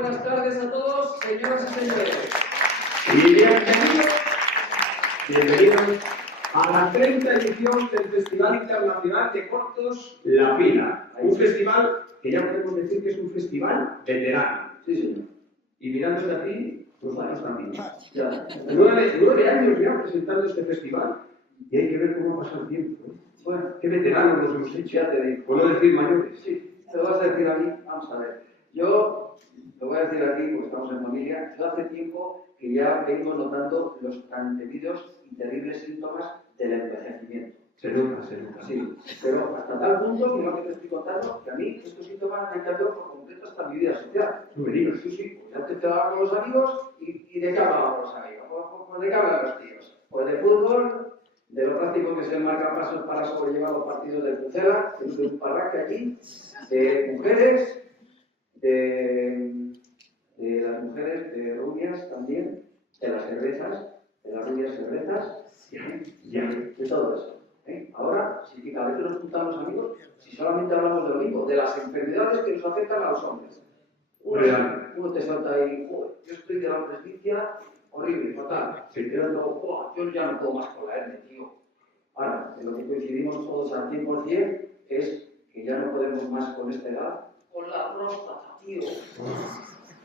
buenas tardes a todos, señoras y señores. Y bienvenidos a la 30ª edición del Festival Internacional de Cortos La Pila. Un festival que ya podemos decir que es un festival veterano. Sí, señor. Y mirándote a ti, pues vamos también. Ya. 9 años ya presentando este festival y hay que ver cómo pasa el tiempo. Bueno, qué veteranos nos hemos hecho. Ya te digo. Por no decir mayores. Sí, te lo vas a decir a mí. Vamos a ver. Yo lo voy a decir aquí porque estamos en familia. Yo hace tiempo que ya vengo notando los tan temidos y terribles síntomas del envejecimiento. Se nota. Sí, pero hasta tal punto que lo que te estoy contando, que a mí estos síntomas me han cambiado por completo hasta mi vida social. No me digas. Sí, pues antes te daba con los amigos y ¿de qué hablaban los amigos? Pues ¿de qué hablan los tíos? Pues de fútbol, de lo práctico que es el marcapasos para sobrellevar los partidos del Pucela, de un parraque allí, de mujeres, de las mujeres, de rubias también, de las cervezas, de las rubias cervezas, de todo eso. Ahora, si cada vez que nos juntamos amigos, si solamente hablamos de lo mismo, de las enfermedades que nos afectan a los hombres. Uno te salta ahí, yo estoy de la presbicia, horrible, fatal. Sí. Y el otro, yo ya no puedo más con la hernia, tío. Ahora, en lo que coincidimos todos al 100% es que ya no podemos más con esta edad, con la próstata, tío.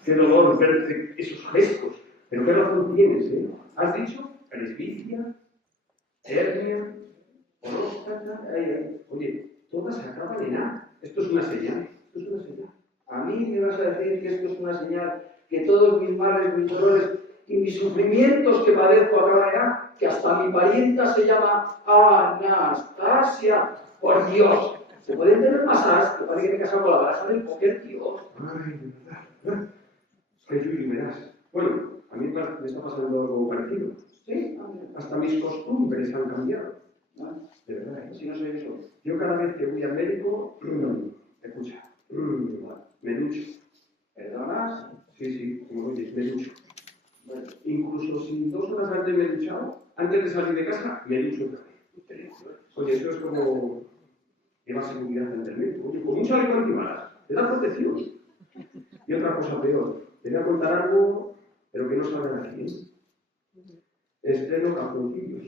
Qué dolor ver esos gestos. Pero qué razón tienes, ¿eh? ¿Has dicho? Presbicia, hernia, próstata. Oye, todas se acaban en A. Esto es una señal. A mí me vas a decir que esto es una señal, que todos mis males, mis dolores y mis sufrimientos que padezco acaban en A, que hasta mi parienta se llama Anastasia. Por Dios, ¿se pueden tener más as? Que parece que me he casado con la baraja del póker, tío. Ay, de verdad. Qué Yuri me das. Bueno, a mí me está pasando algo parecido. ¿Sí? Hasta mis costumbres han cambiado. ¿No? De verdad, ¿eh? Si no soy eso. Yo cada vez que voy al médico, escucha, me ducho. ¿Perdonas? Sí, como oyes, me ducho. Bueno, Incluso si 2 horas antes me he duchado, antes de salir de casa, me ducho otra vez. Oye, eso es como llevar seguridad ante el médico. Oye, con un chaleco antibalas, te da protección. Y otra cosa peor, te voy a contar algo, pero que no salga de aquí, ¿eh? Estreno calzoncillos.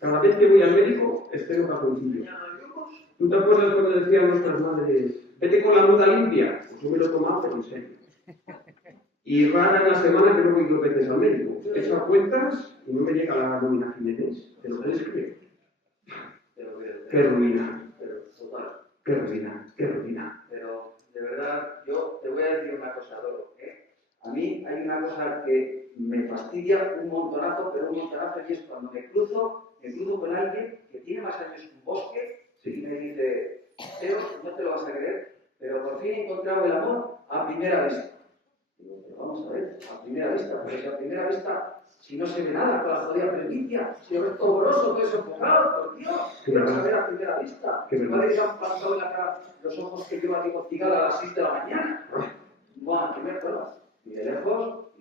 Cada vez que voy al médico, estreno calzoncillos. ¿Tú te acuerdas cuando decían nuestras madres, vete con la muda limpia? Pues yo me lo he tomado, pero en serio. Y rara en la semana que no voy 2 veces al médico. He hecho cuentas y no me llega la nómina Jiménez. ¿Te lo puedes creer? Qué ruina. pero total. Qué ruina. Pero, de verdad, yo te voy a decir una cosa, Doro, A mí hay una cosa que me fastidia un montonazo, pero un montonazo, y es cuando me cruzo con alguien que tiene más años que un bosque y me dice, Teo, no te lo vas a creer, pero por fin he encontrado el amor a primera vista. Digo, pero vamos a ver, a primera vista, pero si a primera vista, si no se ve nada con la jodida presbicia, si lo ves todo borroso, todo desenfocado, por Dios, ¿qué vas a ver a primera vista? Qué Mi padre se han pasado en la cara los ojos que lleva diagnosticada a las 6 de la mañana. Buah, ¿qué me acuerdas? Y de lejos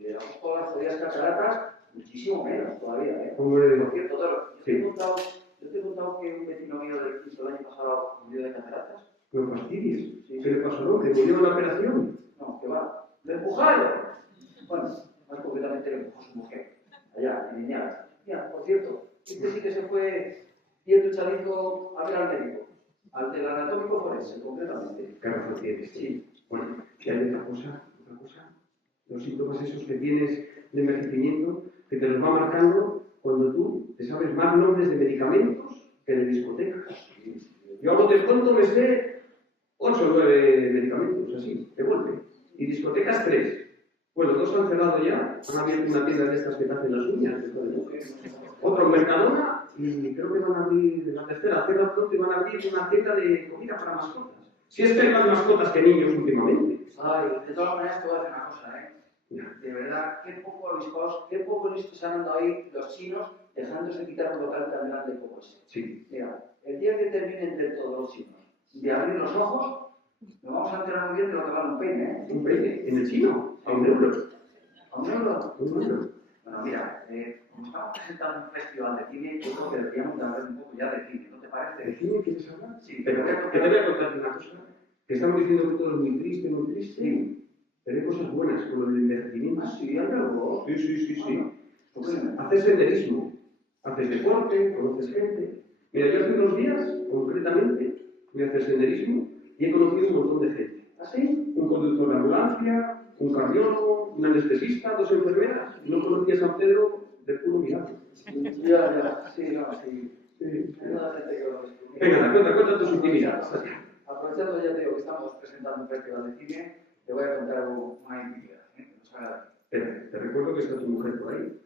todas las jodidas cataratas, muchísimo menos todavía, ¿eh? ¿Cómo le digo? Por cierto, Doro, yo te he contado que un vecino mío del quinto el año pasado murió de cataratas. No fastidies. Sí. ¿Qué le pasó al hombre? ¿Murió en la operación? No, que va. ¡Le empujaron! Bueno, más concretamente le empujó su mujer. Allá, en Iñaga. Mira, por cierto, este sí que se fue bien duchadito a ver al médico. Al del anatómico forense, concretamente. ¿Qué razón tienes? Sí. Bueno, que hay otra cosa. Los síntomas esos que tienes de envejecimiento, que te los va marcando cuando tú te sabes más nombres de medicamentos que de discotecas. Yo a lo de pronto me sé 8 o 9 medicamentos, así, de golpe. Y discotecas 3. Bueno, 2 han cerrado ya, han abierto una tienda de estas que te hacen las uñas, otro en Mercadona, y creo que van a abrir, la tercera, cierra pronto y van a abrir una tienda de comida para mascotas. Si es que hay más mascotas que niños últimamente. Ay, de todas maneras te voy a decir una cosa, De verdad, qué poco avispados, qué poco listos se han andado ahí los chinos dejándose quitar un local tan grande como ese. Sí. Mira, el día que terminen de todos los chinos de abrir los ojos, nos vamos a enterar muy bien de lo que vale un peine, ¿eh? ¿Un peine? ¿En el chino? ¿A €1? ¿A €1? €1. Bueno, mira, como estamos presentando un festival de cine, yo creo que deberíamos de hablar un poco ya de cine, ¿no te parece? ¿De cine quieres hablar? Sí, Pero que te voy a contar una cosa. Que estamos diciendo que todo es muy triste, Sí. pero hay cosas buenas con lo del envejecimiento. Ah, sí, algo. Sí. ¿Por qué no? Haces senderismo, haces deporte, conoces gente. Mira, yo hace unos días, concretamente, fui a hacer senderismo y he conocido un montón de gente. ¿Así? Un conductor de ambulancia, un cardiólogo, un anestesista, 2 enfermeras. No conocía San Pedro de puro milagro. Ya, sí, no, sí. Sí. Venga, Cuenta tus intimidades. Aprovechando, ya te digo que estamos presentando un festival de cine, te voy a contar algo más intimidad, que nos haga. Te recuerdo que está tu mujer por ahí.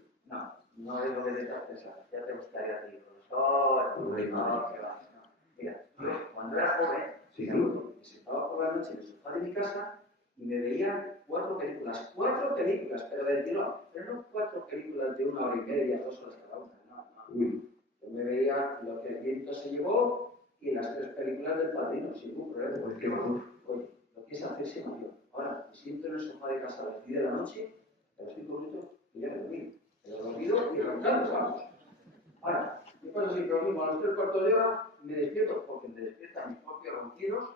No es lo que te pensar. Ya te gustaría a ti, profesor. No hay nada. Que va. No. Mira, yo cuando era joven, Sí, me sentaba por la noche en el sofá de mi casa y me veía 4 películas. 4 películas, pero del tirón. Pero no 4 películas de 1 hora y media, 2 horas cada una. No. Uy. Yo me veía Lo que el viento se llevó y las 3 películas del Padrino, sin ningún problema. Pues qué valor. Oye, lo que es hacerse mayor. Ahora, me siento en el sofá de casa a las 10 de la noche, a los 5 minutos, y ya me dormí. Pero dormido y roncando, vamos. Ahora, yo pasa siempre lo mismo, a los 3 cuartos de hora me despierto, porque me despiertan mis propios ronquidos,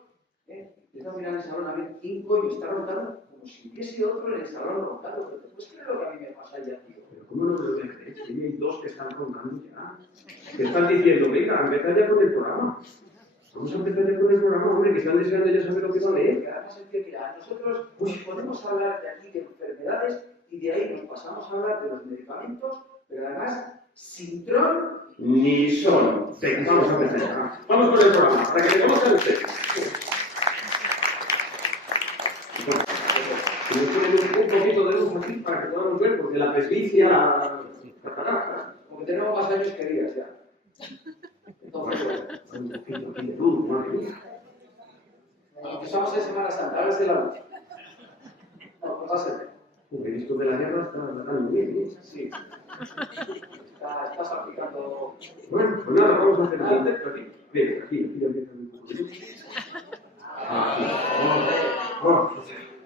empiezo a mirar el salón a ver quién coño está roncando, como si hubiese otro en el salón roncando. Pero te puedes creer lo que a mí me pasa ya, tío. Pero ¿cómo no lo crees? Hay 2 que están roncando ya. Que están diciendo, venga, empezad ya con el programa. Vamos a empezar ya con el programa, hombre, que están deseando ya saber lo que va a leer. Y además es que, mira, nosotros podemos hablar de aquí de enfermedades y de ahí nos pasamos a hablar de los medicamentos, pero además sin tron ni son. Venga, vamos a empezar. Vamos con el programa, para que me conozcan ustedes. Nos ponen un poquito de luz aquí para que podamos ver, porque la presbicia, la porque tenemos más años que días ya. Entonces, un poquito aquí de luz, madre mía. empezamos en Semana Santa, ahora es de la luz. No, pues va a ser. Esto de la guerra está muy bien, ¿eh? Sí. Estás aplicando. Bueno, pues nada, vamos a hacer un intento aquí. Bien, aquí ya empieza un poco de luz.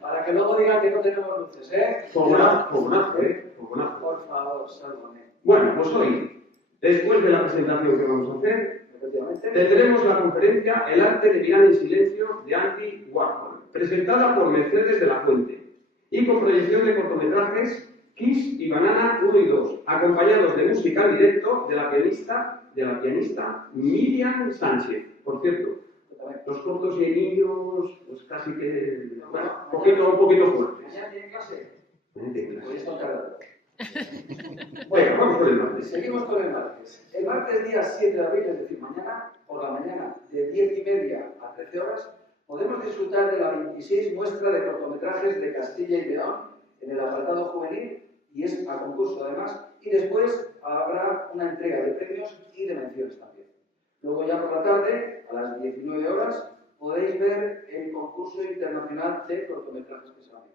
Para que luego digan que no tenemos luces, ¿eh? Fogonazo. Por favor, sálvame. Bueno, pues hoy, después de la presentación que vamos a hacer, tendremos la conferencia El arte de mirar en silencio de Andy Warhol, presentada por Mercedes de la Fuente, y con proyección de cortometrajes Kiss y Banana 1 y 2, acompañados de música en directo de la pianista Miriam Sánchez. Por cierto, los cortos y niños, pues casi que, bueno, un poquito fuertes. ¿Mañana tiene clase? Mañana tiene clase. Hoy está tardado. Bueno, vamos con el martes. Seguimos con el martes. El martes día 7 de abril, es decir, mañana, por la mañana, de 10:30 a 13 horas, podemos disfrutar de la 26 muestra de cortometrajes de Castilla y León en el apartado juvenil, y es a concurso además, y después habrá una entrega de premios y de menciones también. Luego ya por la tarde, a las 19 horas, podéis ver el concurso internacional de cortometrajes que se va a hacer.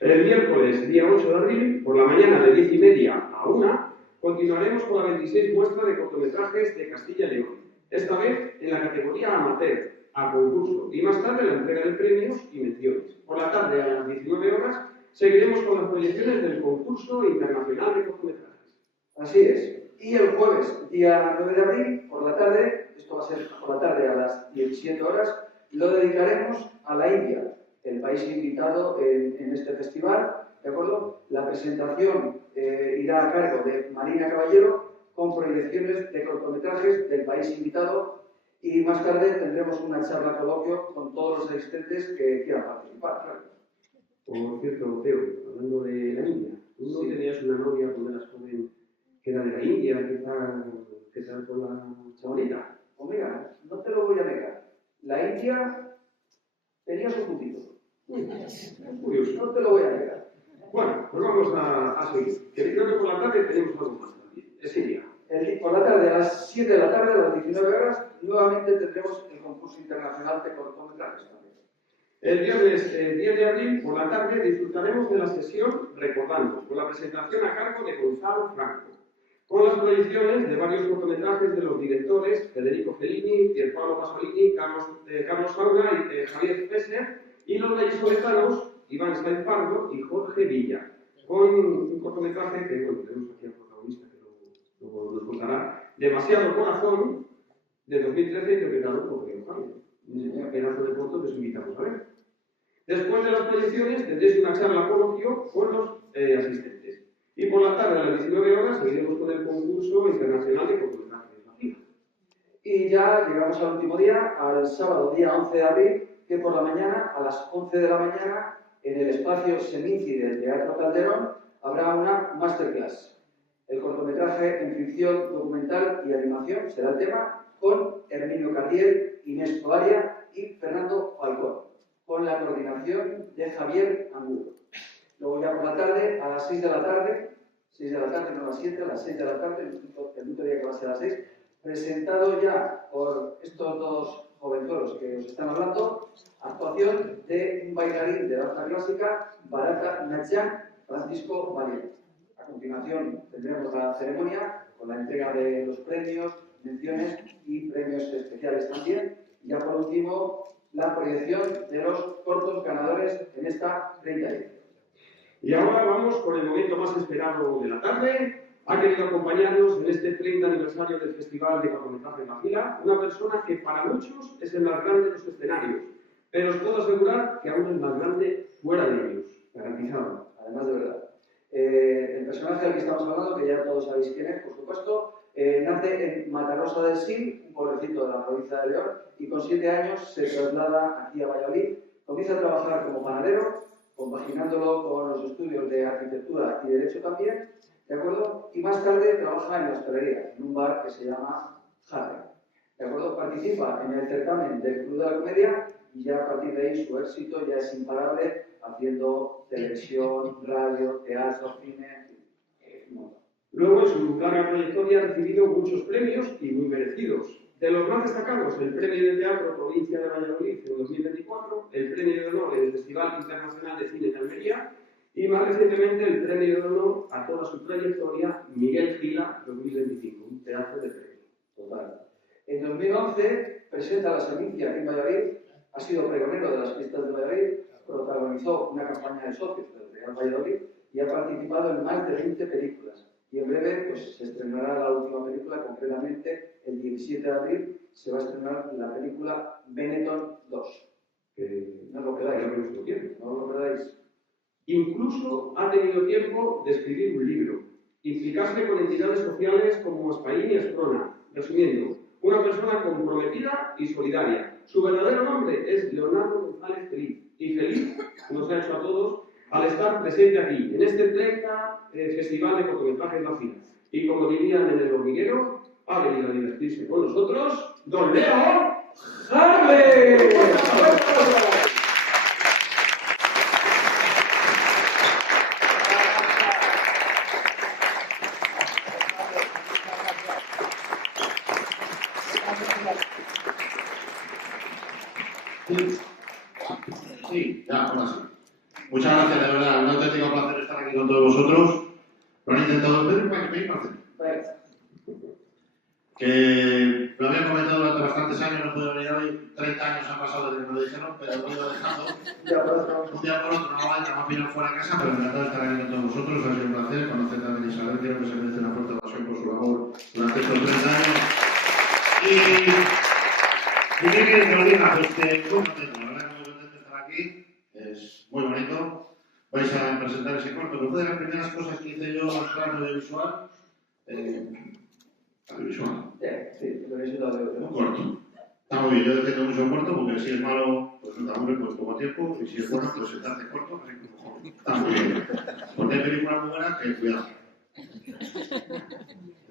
El miércoles, día 8 de abril, por la mañana de 10:30 a 1, continuaremos con la 26 muestra de cortometrajes de Castilla y León, esta vez en la categoría amateur, a concurso, y más tarde la entrega de premios y menciones. Por la tarde, a las 19 horas, seguiremos con las proyecciones del concurso internacional de cortometrajes. Así es. Y el jueves, día 9 de abril, por la tarde, esto va a ser por la tarde a las 17 horas, lo dedicaremos a la India, el país invitado en este festival, ¿de acuerdo? La presentación irá a cargo de Marina Caballero con proyecciones de cortometrajes del país invitado, y más tarde tendremos una charla coloquio con todos los asistentes que quieran participar, claro. Por cierto, Teo, hablando de la India, ¿tú no tenías una novia cuando eras joven que era de la India? ¿Qué tal con la chavalita? Pues mira, no te lo voy a negar. La India tenía su puntito. Es curioso. No te lo voy a negar. Bueno, pues vamos a seguir. Que creo que por la tarde tenemos algo más también. Ese día. Por la tarde, a las 7 de la tarde, a las 19 horas, nuevamente tendremos el concurso internacional de cortometrajes también. El viernes 10 de abril, por la tarde, disfrutaremos de la sesión Recordando, con la presentación a cargo de Gonzalo Franco, con las proyecciones de varios cortometrajes de los directores Federico Fellini, Pierpaolo Pasolini, Carlos Saura y Javier Fesser, y los vallisoletanos Iván Sáenz Pardo y Jorge Villa, con un cortometraje que, bueno, tenemos aquí al protagonista que luego nos contará, Demasiado Corazón, de 2013, interpretado por Leo Javier. Un pedazo de corto que os invitamos a ver. Después de las proyecciones tendréis una charla coloquio con los asistentes. Y por la tarde a las 19 horas seguiremos con el concurso internacional de cortometrajes de la FIA. Y ya llegamos al último día, al sábado día 11 de abril, que por la mañana, a las 11 de la mañana, en el espacio Seminci del Teatro Calderón, habrá una masterclass. El cortometraje en ficción, documental y animación será el tema, con Herminio Cardiel, Inés Toaria y Fernando Falcón, con la coordinación de Javier Angulo. Luego ya por la tarde, a las 6 de la tarde, no a las 7, a las 6 de la tarde, el último día que va a ser a las 6, presentado ya por estos dos jovenzuelos que os están hablando, actuación de un bailarín de danza clásica, Barata Nachan, Francisco Valiente. A continuación tendremos la ceremonia con la entrega de los premios, menciones y premios especiales también. Y ya por último, la proyección de los cortos ganadores en esta 30 edición. Y ahora vamos con el momento más esperado de la tarde. Ha querido acompañarnos en este 30 aniversario del Festival de Cortometrajes La Fila, una persona que para muchos es el más grande de los escenarios, pero os puedo asegurar que aún es más grande fuera de ellos, garantizado. Además de verdad. El personaje del que estamos hablando, que ya todos sabéis quién es, por supuesto, nace en Matarrosa del Sil, un pueblecito de la provincia de León, y con 7 años se traslada aquí a Valladolid. Comienza a trabajar como panadero, compaginándolo con los estudios de arquitectura y derecho también, ¿de acuerdo? Y más tarde trabaja en la hostelería, en un bar que se llama Jarre, ¿de acuerdo? Participa en el certamen del Club de la Comedia y ya a partir de ahí su éxito ya es imparable, haciendo televisión, radio, teatro, cine, un montón. Luego, en su larga trayectoria, ha recibido muchos premios y muy merecidos. De los más destacados, el Premio de Teatro Provincia de Valladolid en 2024, el Premio de Honor en el Festival Internacional de Cine de Almería y, más recientemente, el Premio de Honor a toda su trayectoria Miguel Gila 2025, un pedazo de premio. Total. En 2011 presenta la Seminci aquí en Valladolid, ha sido pregonero de las fiestas de Valladolid, protagonizó una campaña de socios del Real Valladolid y ha participado en más de 20 películas. Y en breve pues, se estrenará la última película, concretamente el 17 de abril se va a estrenar la película Benetton 2. No lo perdáis. No lo perdáis. Incluso ha tenido tiempo de escribir un libro, implicarse con entidades sociales como Aspaín y Asprona. Resumiendo, una persona comprometida y solidaria. Su verdadero nombre es Leonardo González Feliz. Y feliz nos ha hecho a todos al estar presente aquí, en este 30 Festival de Cortometrajes La Fila. Y como dirían en el hormiguero, ha venido a divertirse con nosotros, Don Leo Harley. Sí, ya, ahora sí. Muchas gracias, de verdad. Un auténtico placer estar aquí con todos vosotros. Lo han intentado ver para que me placer. Que lo habían comentado durante bastantes años, no puedo venir hoy. 30 años han pasado desde que me lo dijeron, pero lo he ido dejando. Un día por otro, no vaya, me pillan fuera de casa, pero encantado de estar aquí con todos vosotros. Ha sido un placer conocer también a Isabel, creo que se merece una fuerte ovación por su labor durante estos 30 años. ¿Y qué queréis que os diga? Pues que muy contento, la verdad que muy contento de estar aquí. Es muy bonito. Vais a presentar ese corto, que fue de las primeras cosas que hice yo al plano audiovisual. Audiovisual. Sí, lo he visitado de Un corto. Está muy bien, yo defiendo mucho el corto porque si es malo, pues no te aburre por poco tiempo, y si es bueno, pues se te hace corto, así como joven. Está muy bien. Porque hay películas muy buenas que cuidado.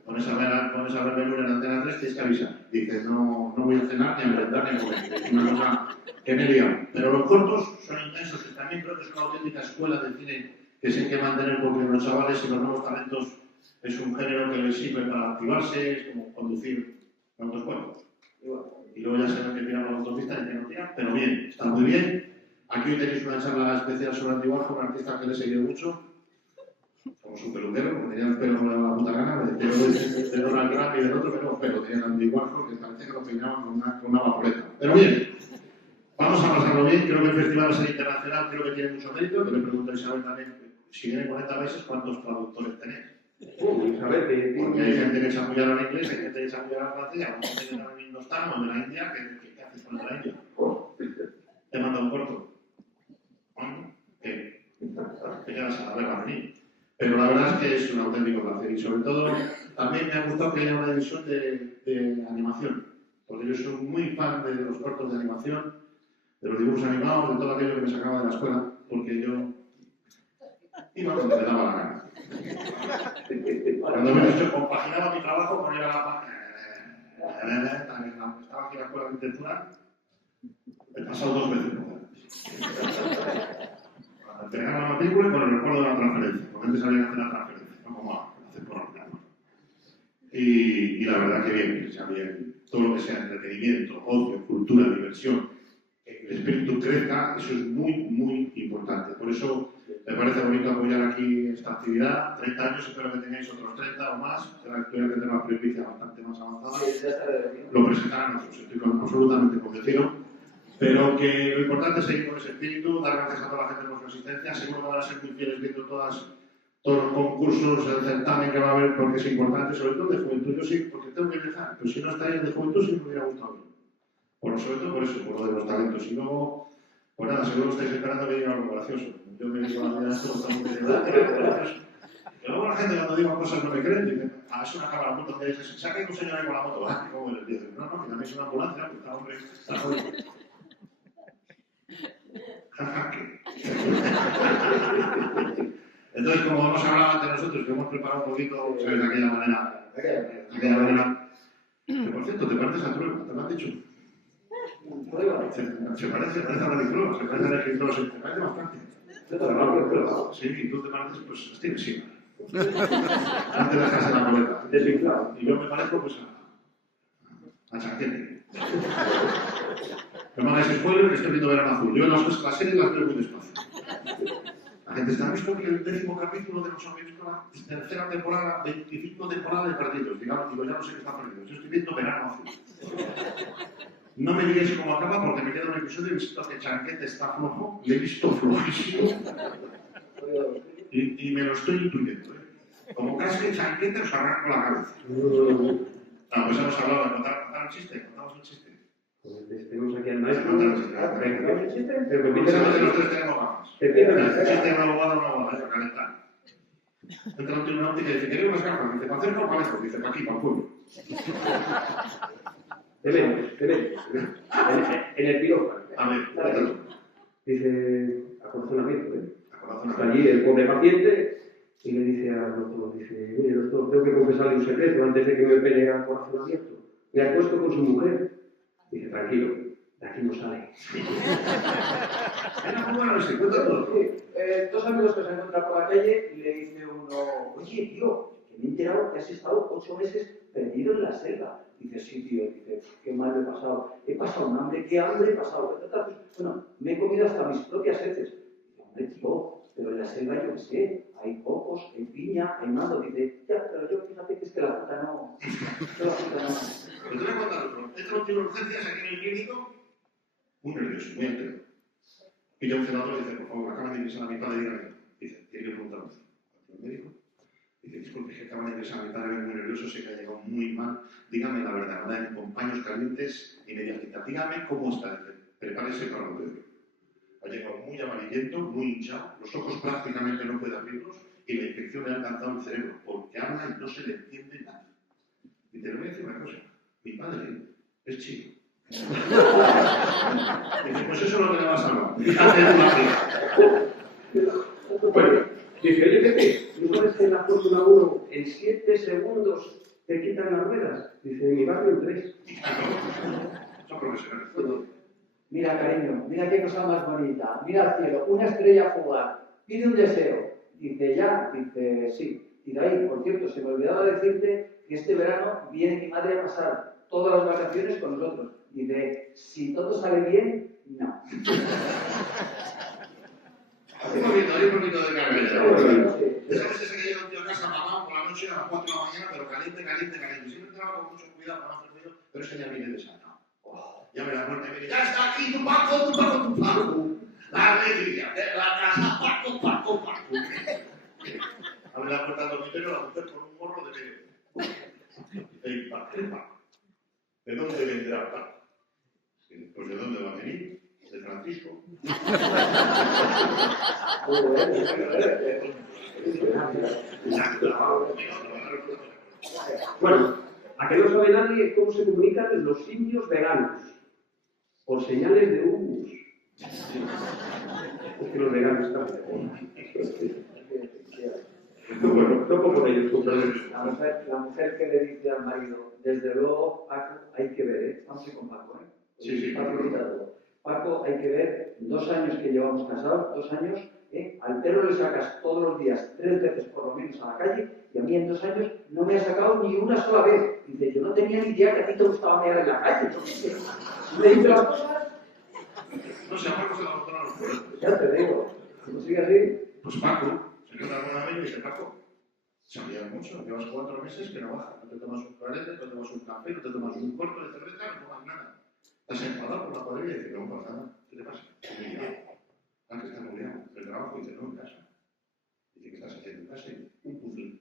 Pones a ver menú en la Antena 3, tienes que avisar. Dices, no voy a cenar, ni a merendar, ni a comer. Es una cosa que me he liado. Pero los cortos son intensos y también creo que es una auténtica escuela de cine que se hay que mantener porque los chavales y los nuevos talentos es un género que les sirve para activarse, es como conducir autoescuelos. Y luego ya saben que tiran la autopista y que no tiran, pero bien, está muy bien. Aquí hoy tenéis una charla especial sobre Andy Warhol, un artista que le he seguido mucho. Como su peluquero, como tenía el pelo como le daba la puta gana, de Donald Trump y del otro, pero tenía Andy Warhol que parece que lo peinaban con una vaporeta. Pero bien, vamos a pasarlo bien. Creo que el festival va a ser internacional, creo que tiene mucho mérito. Que le pregunto a Isabel también, si vienen 40 países, ¿cuántos traductores tenéis? Isabel, porque hay gente que se apoya al inglés, hay gente que se apoya al francés, hay gente que también hindostano, de la India, ¿qué haces con la India? Te manda un corto. llegas a verla venir. Pero la verdad es que es un auténtico placer y sobre todo también me ha gustado que haya una división de animación, porque yo soy muy fan de los cortos de animación, de los dibujos animados, de todo aquello que me sacaba de la escuela, porque yo iba donde me daba la gana. Cuando me he dicho, compaginaba mi trabajo con ir a la página. Estaba aquí en la escuela de arquitectura, he pasado 2 veces por cuando entregaban la matrícula y con el recuerdo de la transferencia, porque antes había que hacer la transferencia, no como ahora, hacer por ordenador. Y la verdad que bien, que sea bien, todo lo que sea entretenimiento, ocio, cultura, diversión, que el espíritu crezca, eso es muy, muy importante. Por eso me parece bonito apoyar aquí esta actividad. 30 años, espero que tengáis otros 30 o más. Estoy que tener una primicia bastante más avanzada. Lo presentarán otros, estoy absolutamente convencido. Pero que lo importante es seguir con ese espíritu, dar gracias a toda la gente por su asistencia. Seguro que van a ser muy fieles viendo todos los concursos, el certamen que va a haber, porque es importante, sobre todo de juventud. Yo sí, porque tengo que empezar, pero si no estáis de juventud, sí me hubiera gustado. Sobre todo por eso, por lo de los talentos. Y luego, pues nada, seguro que estáis esperando que diga algo gracioso. Yo me digo, la vida esto está muy gracioso. Y luego la gente cuando digo cosas no me creen, dicen, eso me acaba la moto, que dices, saca un señor ahí con la moto, ¿ah? ¿Cómo les dicen? No, que también es una ambulancia, pues está hombre, está jodido. Entonces, como hemos hablado entre nosotros, que hemos preparado un poquito, ¿sabes? De aquella manera. Que por cierto, ¿te pareces a Trueba? ¿Te lo han dicho? Se parece a la de Trueba, se parece a la de Trueba, se parece bastante. Sí, y tú te pareces, pues, Steve Silver. Antes de dejarse la coleta. Desinflado. Y yo me parezco, pues, a Chanquete. No me hagáis spoiler que estoy viendo Verano Azul. Yo la serie las veo muy despacio. La gente está visto que el 10º capítulo de los amigos con la tercera temporada, 25 temporadas de perdidos. Digamos, digo, ya no sé qué está perdido. Yo estoy viendo Verano Azul. No me digáis cómo acaba porque me queda un episodio y he visto que Chanquete está flojo, le he visto flojísimo y me lo estoy intuyendo. Como casque Chanquete os arranco la cabeza. No, pues hemos hablado de contar un chiste, contamos un chiste. Tenemos aquí al maestro. Pero que piensa que los tres tenemos gafas. El chiste no abogado, no abogado, eso, calentar. Entra un tío en una óptica y dice, ¿queréis unas gafas? Dice, ¿para cerca o para lejos? Dice, para aquí, para el pueblo. Te vemos. En el quirófano. A ver, dice, a corazonamiento, Está allí el pobre paciente y le dice al doctor, dice, mire doctor, tengo que confesarle un secreto antes de que me opere a corazonamiento. Me ha puesto con su mujer. Dice, tranquilo, de aquí no sale. Era muy bueno ese, cuenta todo. Dos amigos que se encuentran por la calle y le dice uno, oye tío, que me he enterado que has estado 8 meses perdido en la selva. Dice, sí tío, dice, qué mal me he pasado. He pasado un hambre, ¿qué hambre he pasado? Bueno, me he comido hasta mis propias heces. Dice, hombre tío, pero en la selva yo qué sé, hay cocos, hay piña, hay mango. Dice, ya, pero yo fíjate que es que la fruta no. Pero te voy a contar otro. Este no tiene urgencias aquí en el clínico, muy nervioso, muy entero. Y ya un celador dice, por favor, acaban de ingresar a mi padre y dígame. Dice, tiene que preguntar al médico. Dice, disculpe, es que acaban de ingresar a mi padre muy nervioso, sé que ha llegado muy mal. Dígame la verdad, ¿verdad? Con paños calientes y media cita. Dígame cómo está. Dice, prepárese para lo peor. Ha llegado muy amarillento, muy hinchado, los ojos prácticamente no puede abrirlos y la infección le ha alcanzado el cerebro porque habla y no se le entiende nada. Y te voy a decir una cosa, mi padre es chino. Dice, pues eso es lo que le va a salvar. Bueno, dice, oye Pepe, ¿no sabes que en la Fórmula 1 en 7 segundos te quitan las ruedas? Dice, en mi barrio en 3. Son profesionales. Mira, cariño, mira qué cosa más bonita. Mira al cielo, una estrella fugaz. Pide un deseo. Dice, ya. Dice, sí. Y de ahí, por cierto, se me olvidaba decirte que este verano viene mi madre a pasar todas las vacaciones con nosotros. Dice, si todo sale bien, no. Hay un poquito de carrera. Esa veces que llega un tío a casa mamá por la noche a las 4 de la mañana, pero caliente. Siempre entraba con mucho cuidado para no hacer ruido, pero ese día viene desatado. Ya me la muerte me dice, ya está aquí tu Paco. La alegría de la casa, Paco. Abre la puerta del dormitorio, la mujer con un gorro de medio. Dice, Paco. ¿De dónde vendrá Paco? Pues ¿de dónde va a venir? de Francisco. Bueno, a que no sabe nadie cómo se comunican los simios veganos. Por señales de humus. Es que los veganos están... Bueno, toco con ellos, con perdón. La mujer que le dice al marido, desde luego, Paco, hay que ver, estamos con Paco, Sí, sí. Paco quita todo. Paco, hay que ver, 2 años que llevamos casados, 2 años, al perro le sacas todos los días 3 veces por lo menos a la calle, y a mí en 2 años no me ha sacado ni una sola vez. Dice, yo no tenía ni idea que a ti te gustaba mear en la calle. Le dice las cosas. No sé, a Paco se la botaron a los pueblos. Ya te digo, como sigue así. Pues Paco, se queda alguna vez y dice, Paco, se olvida mucho, llevas 4 meses que no baja, no te tomas un clarete, no te tomas un café, no te tomas un corto de cerveza, no tomas nada. Estás enfadado por la cuadrilla y dices, no pasa nada, ¿qué te pasa? Ah, que estás nublado, el trabajo, dice, no, en casa. Dice, ¿qué estás haciendo en casa? Un puzzle.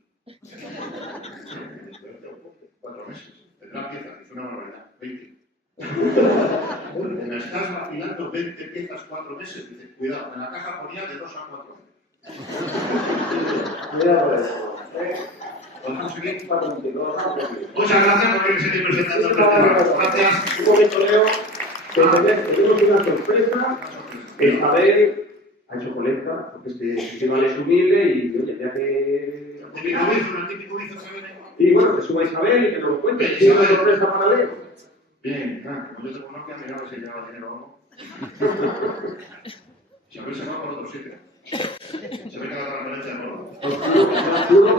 4 meses. Tendrá piezas, dice una barbaridad, 20. Me estás vacilando 20 piezas 4 meses. Dice, cuidado, en la caja ponía de 2 a 4. Cuidado con eso. ¿Podemos seguir? Muchas Muchas gracias por seguir presentando el programa. Gracias. Un momento, Leo, que tenemos una sorpresa. Isabel ha hecho colecta, porque este festival es humilde y oye, ya que... El típico bizo que viene. Y bueno, que suba Isabel y que nos lo cuente. ¿Tiene una sorpresa para Leo? Bien, como yo te conozco, mira a ver si lleva dinero o no. Isabel se va por otro sitio. Se ve que la transferencia no.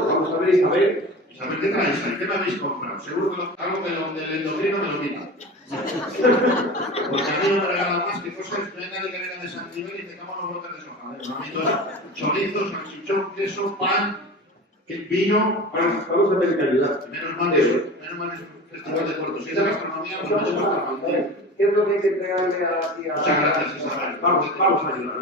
Vamos a ver, Isabel. Isabel, ¿qué traéis ahí? ¿Qué me habéis comprado? Seguro que algo del endocrino me lo quita. Porque a mí no me regalan más que cosas, venga de que vengan de San Miguel y tengamos los botes de soja. A mí todo es chorizo, salchichón, queso, pan, vino. Vamos a tener que ayudar. Menos mal es festival de puertos. Si es de gastronomía, pues no tengo para mantener. ¿Qué es lo que hay que entregarle a la tía? Muchas gracias, Isabel. Vamos a ayudar.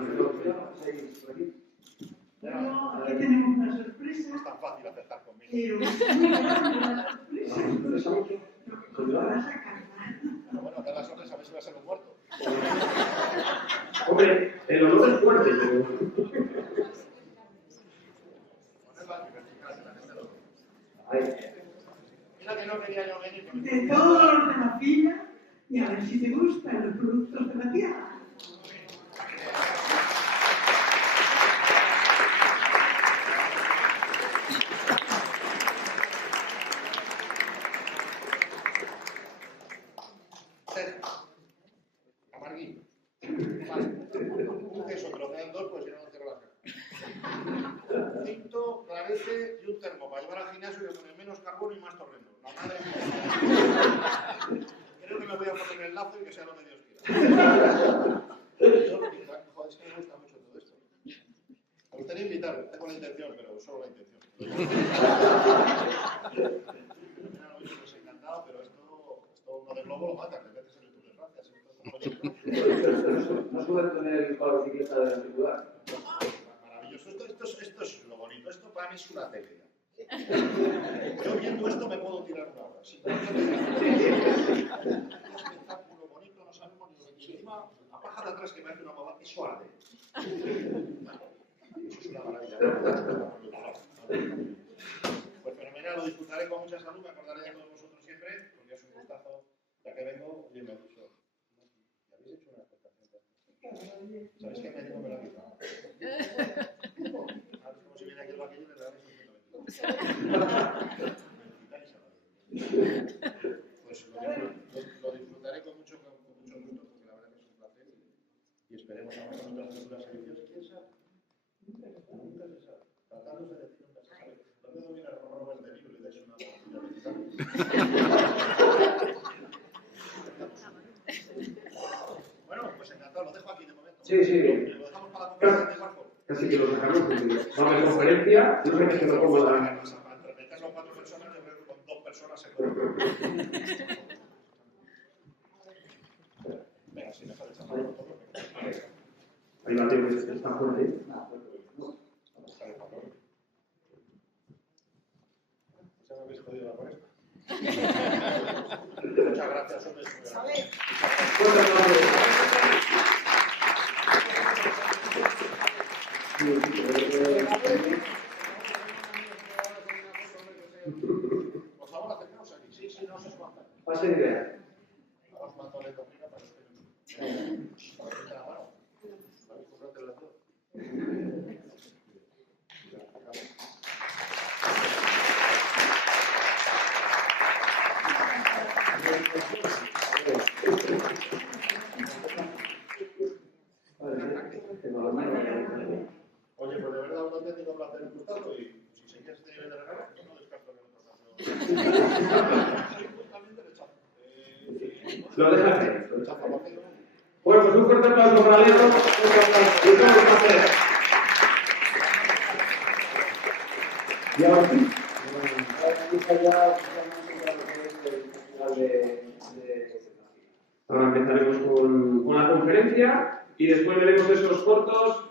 No, aquí tenemos una sorpresa. Es tan fácil acertar conmigo. Pero es muy grande la sorpresa. ¿Lo vas a cargar? Bueno, da la sorpresa, a ver si va a ser un muerto. Hombre, el olor es fuerte, pero... Mira que no quería yo venir con De todos los de la fila y a ver si te gustan los productos de la tierra. Amarguín. Vale. Un queso, pero me dan 2, pues si no, no cierro la cara. Tinto, clarete y un termo para llevar al gimnasio y poner menos carbono y más torrendo. La madre mía. Creo que me voy a poner el lazo y que sea lo que Dios quiera. Joder, es que me gusta mucho todo esto. Me gustaría invitarlo, tengo la intención, pero solo la intención. Pues encantado, pero esto no de globo lo mata, le metes en el Tour de Francia. No suele tener con la bicicleta de la ciudad. Maravilloso. Esto es lo bonito. Esto para mí es una tele. Yo viendo esto me puedo tirar una hora. Si no, un espectáculo bonito, no sabemos ni lo que tiene. Encima, la paja de atrás que me hace una mamá es suave. Eso es una maravilla. Pues fenomenal, lo disfrutaré con mucha salud, me acordaré de todos vosotros siempre, porque es un gustazo. Ya que vengo, oye, me ha dicho, ¿ya habéis hecho una exportación? ¿Sabéis qué me digo? Me lo ha quitado. Es como si viene aquí el vaquillo y le regaléis un 122. Pues lo disfrutaré con mucho gusto, porque la verdad que es un placer y esperemos ahora con otras futuras ediciones. ¿Quién sabe? Nunca se sabe. Tratando de decir nunca se sabe. ¿Dónde domina el Robert De Niro y le dais una oportunidad? Bueno, pues encantado, lo dejo aquí de momento. Sí, sí. Lo dejamos para la conferencia de Marco. Casi que lo sacamos, porque va a haber conferencia, no sé qué se lo pongo la... Para entretentar a 4 personas, yo creo que con 2 personas se puede. Venga, si deja de echar la foto. Ahí va, tío, que está fuerte. Ya me habéis jodido la cuaresma. Muchas gracias, hombre. Muchas gracias. Bueno, pues un fuerte aplauso para Leo. Y ahora sí. Ahora empezaremos con la conferencia y después veremos esos cortos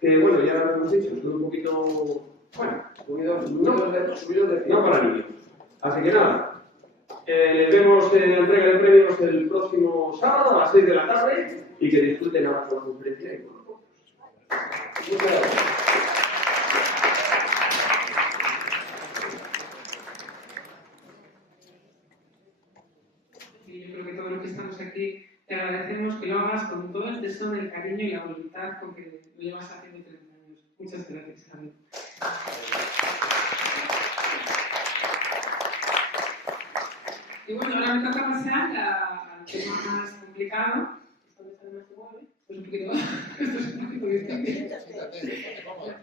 que, bueno, ya lo hemos dicho, son un poquito, bueno, subidos de no para niños. Así que nada, vemos en la entrega de premios el próximo sábado a las 6 de la tarde y que disfruten ahora con la conferencia y con los cortos. Muchas gracias. Y yo creo que todos los que estamos aquí te agradecemos que lo hagas con todo el tesón, el cariño y la voluntad con que lo llevas haciendo 30 años. Muchas gracias, Javi. Y bueno, ahora me toca pasar al tema más complicado. ¿Dónde está el más igual? Esto es un poquito, esto es un poquito difícil.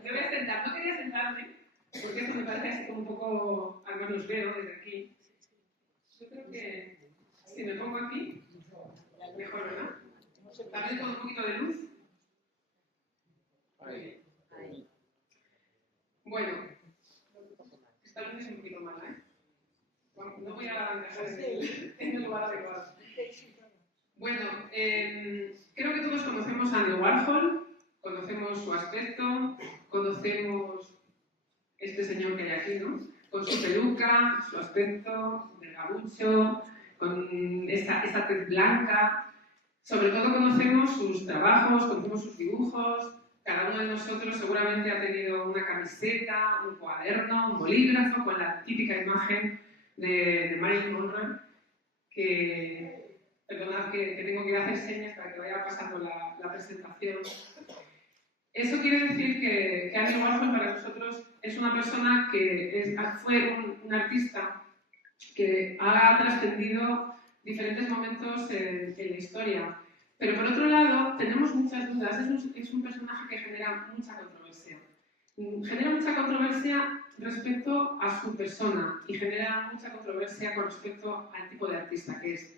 Me voy a sentar. No quería sentarme, porque esto me parece así como un poco, al menos veo desde aquí. Yo creo que si me pongo aquí, mejor, ¿verdad? También con un poquito de luz. Ahí. Bueno, esta luz es un poquito mala, ¿eh? Bueno, no voy a dejar en el lugar adecuado. Bueno, creo que todos conocemos a Andy Warhol, conocemos su aspecto, conocemos este señor que hay aquí, ¿no? Con su peluca, su aspecto, de gabucho, con esa tez blanca. Sobre todo conocemos sus trabajos, conocemos sus dibujos. Cada uno de nosotros seguramente ha tenido una camiseta, un cuaderno, un bolígrafo con la típica imagen de Marilyn Monroe, que, perdonad que tengo que hacer señas para que vaya pasando la presentación. Eso quiere decir que Andy Warhol para nosotros es una persona que fue un artista que ha trascendido diferentes momentos en la historia. Pero por otro lado, tenemos muchas dudas. Es un personaje que genera mucha controversia. Genera mucha controversia respecto a su persona y genera mucha controversia con respecto al tipo de artista que es.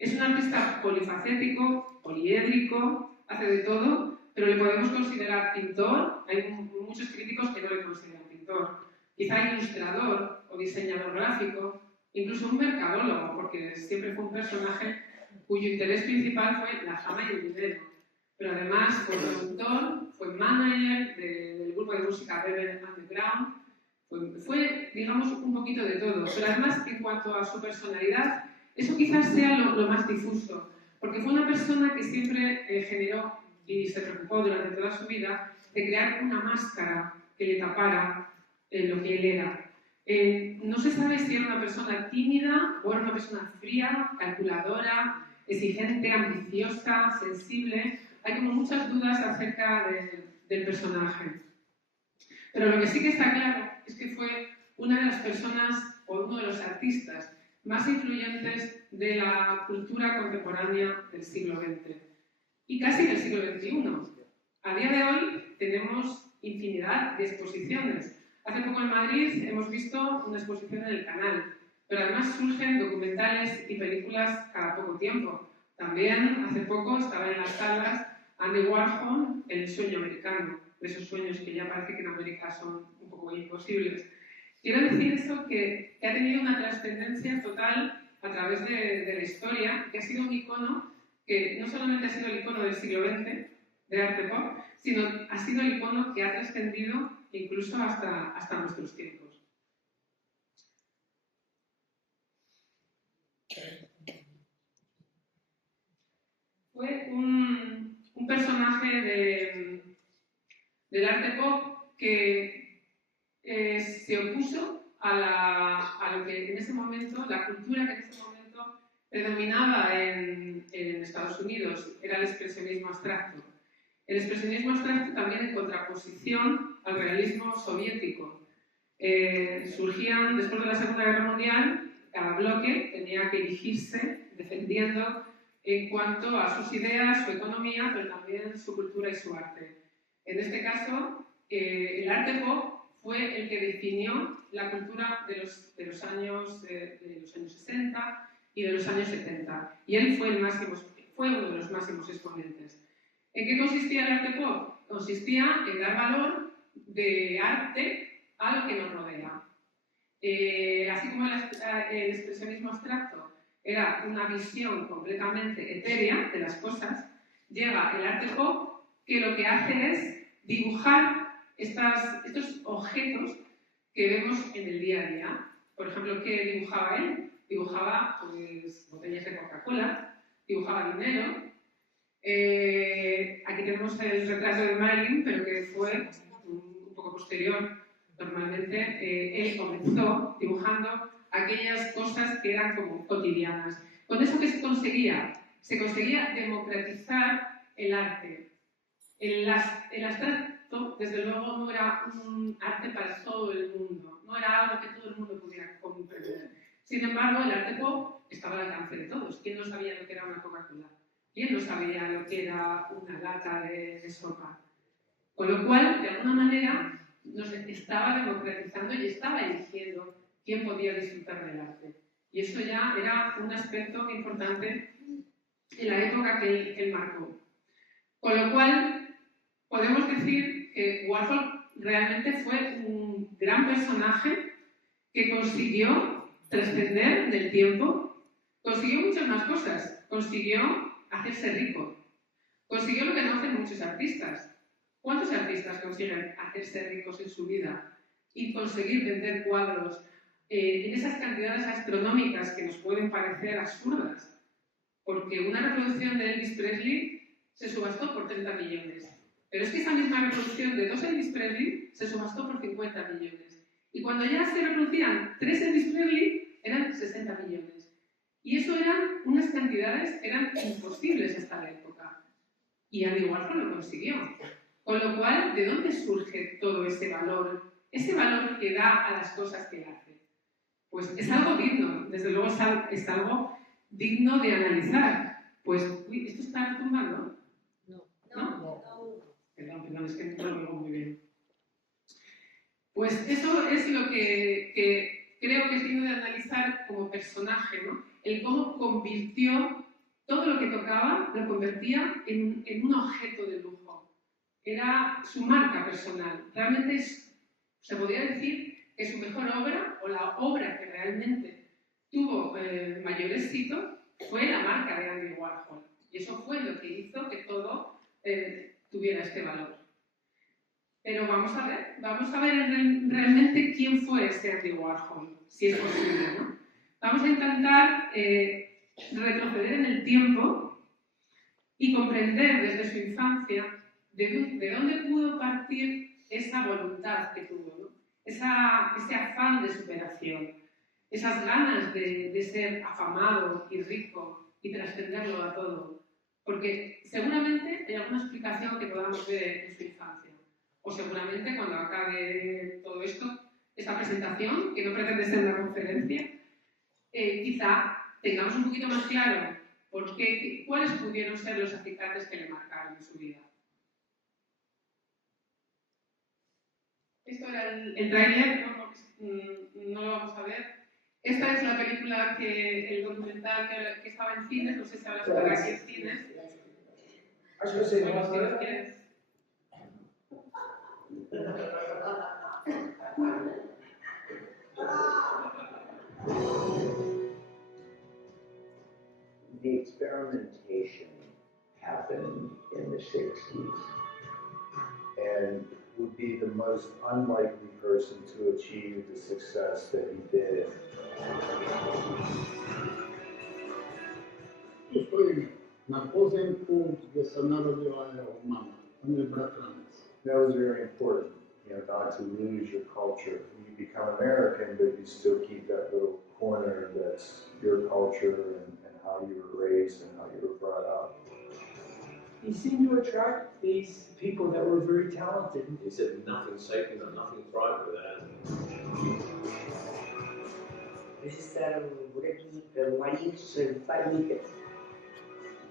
Es un artista polifacético, poliédrico, hace de todo, pero le podemos considerar pintor. Hay muchos críticos que no le consideran pintor. Quizá ilustrador o diseñador gráfico, incluso un mercadólogo, porque siempre fue un personaje cuyo interés principal fue la fama y el dinero. Pero además fue productor, fue manager del grupo de música Velvet Underground, fue, digamos, un poquito de todo. Pero además, en cuanto a su personalidad, eso quizás sea lo más difuso, porque fue una persona que siempre generó y se preocupó durante toda su vida de crear una máscara que le tapara lo que él era. No se sabe si era una persona tímida o era una persona fría, calculadora, exigente, ambiciosa, sensible. Hay como muchas dudas acerca del personaje. Pero lo que sí que está claro es que fue una de las personas o uno de los artistas más influyentes de la cultura contemporánea del siglo XX y casi del siglo XXI. A día de hoy tenemos infinidad de exposiciones. Hace poco en Madrid hemos visto una exposición en el Canal, pero además surgen documentales y películas cada poco tiempo. También hace poco estaba en las salas Andy Warhol, El sueño americano, de esos sueños que ya parece que en América son un poco imposibles. Quiero decir eso que ha tenido una trascendencia total a través de la historia, que ha sido un icono que no solamente ha sido el icono del siglo XX de arte pop, sino ha sido el icono que ha trascendido incluso hasta nuestros tiempos. Fue un personaje del arte pop que se opuso a lo que en ese momento, la cultura que en ese momento predominaba en Estados Unidos, era el expresionismo abstracto. El expresionismo abstracto también en contraposición al realismo soviético. Surgían, después de la Segunda Guerra Mundial, cada bloque tenía que erigirse defendiendo en cuanto a sus ideas, su economía, pero también su cultura y su arte. En este caso, el arte pop fue el que definió la cultura de los años 60 y de los años 70. Y él fue el máximo fue uno de los máximos exponentes. ¿En qué consistía el arte pop? Consistía en dar valor de arte a lo que nos rodea. Así como el expresionismo abstracto era una visión completamente etérea de las cosas, llega el arte pop que lo que hace es dibujar estos objetos que vemos en el día a día. Por ejemplo, ¿qué dibujaba él? Dibujaba pues, botellas de Coca-Cola, dibujaba dinero. Aquí tenemos el retrato de Marilyn, pero que fue un poco posterior. Normalmente él comenzó dibujando aquellas cosas que eran como cotidianas. ¿Con eso qué se conseguía? Se conseguía democratizar el arte. El abstracto, desde luego, no era un arte para todo el mundo, no era algo que todo el mundo pudiera comprender. Sin embargo, el arte pop estaba al alcance de todos. ¿Quién no sabía lo que era una Coca-Cola? ¿Quién no sabía lo que era una lata de sopa? Con lo cual, de alguna manera, nos estaba democratizando y estaba eligiendo quién podía disfrutar del arte. Y eso ya era un aspecto importante en la época que él marcó. Con lo cual, podemos decir que Warhol realmente fue un gran personaje que consiguió trascender del tiempo, consiguió muchas más cosas, consiguió hacerse rico, consiguió lo que no hacen muchos artistas. ¿Cuántos artistas consiguen hacerse ricos en su vida y conseguir vender cuadros en esas cantidades astronómicas que nos pueden parecer absurdas? Porque una reproducción de Elvis Presley se subastó por 30 millones. Pero es que esa misma reproducción de 2 Elvis Presley se subastó por 50 millones. Y cuando ya se reproducían 3 Elvis Presley, eran 60 millones. Y eso eran unas cantidades que eran imposibles hasta la época. Y Andy Warhol lo consiguió. Con lo cual, ¿de dónde surge todo ese valor? Ese valor que da a las cosas que hace. Pues es algo digno, desde luego es algo digno de analizar. Pues, uy, ¿esto está retumbando? ¿No? Perdón, es que no lo veo muy bien. Pues eso es lo que creo que es digno de analizar como personaje, ¿no? El cómo convirtió todo lo que tocaba, lo convertía en un objeto de lujo. Era su marca personal. Realmente se podría decir que su mejor obra, o la obra que realmente tuvo mayor éxito, fue la marca de Andy Warhol. Y eso fue lo que hizo que todo tuviera este valor. Pero vamos a ver realmente quién fue ese Andy Warhol, si es posible, ¿no? Vamos a intentar retroceder en el tiempo y comprender desde su infancia de dónde pudo partir esa voluntad que tuvo, ¿no? Ese afán de superación, esas ganas de ser afamado y rico y trascenderlo a todo. Porque seguramente hay alguna explicación que podamos ver en su infancia. O seguramente cuando acabe todo esto, esta presentación, que no pretende ser una conferencia, quizá tengamos un poquito más claro cuáles pudieron ser los acicates que le marcaron en su vida. Esto era el tráiler, no lo vamos a ver. Esta es la película, el documental que estaba en cines, no sé si ahora estará aquí en cines. Bueno, si lo quieres. The experimentation happened in the 60s and would be the most unlikely person to achieve the success that he did. That was very important, not to lose your culture. You become American, but you still keep that little corner that's your culture and how you were raised and how you were brought up. He seemed to attract these people that were very talented. He said nothing sacred and nothing private without him. Registraram buraquinho para o marido, família.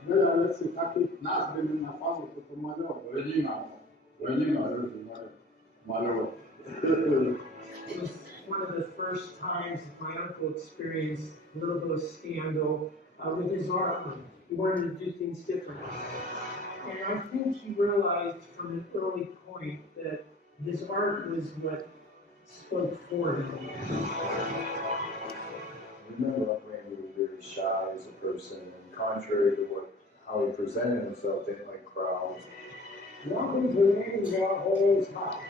Well, let's see, nas been in my family for my love. It was one of the first times my uncle experienced a little bit of scandal with his artwork. He wanted to do things differently. And I think he realized from an early point that his art was what spoke for him. I remember Randy was very shy as a person, and contrary to how he presented himself, didn't like crowds. Welcome to Andy Warhol's house.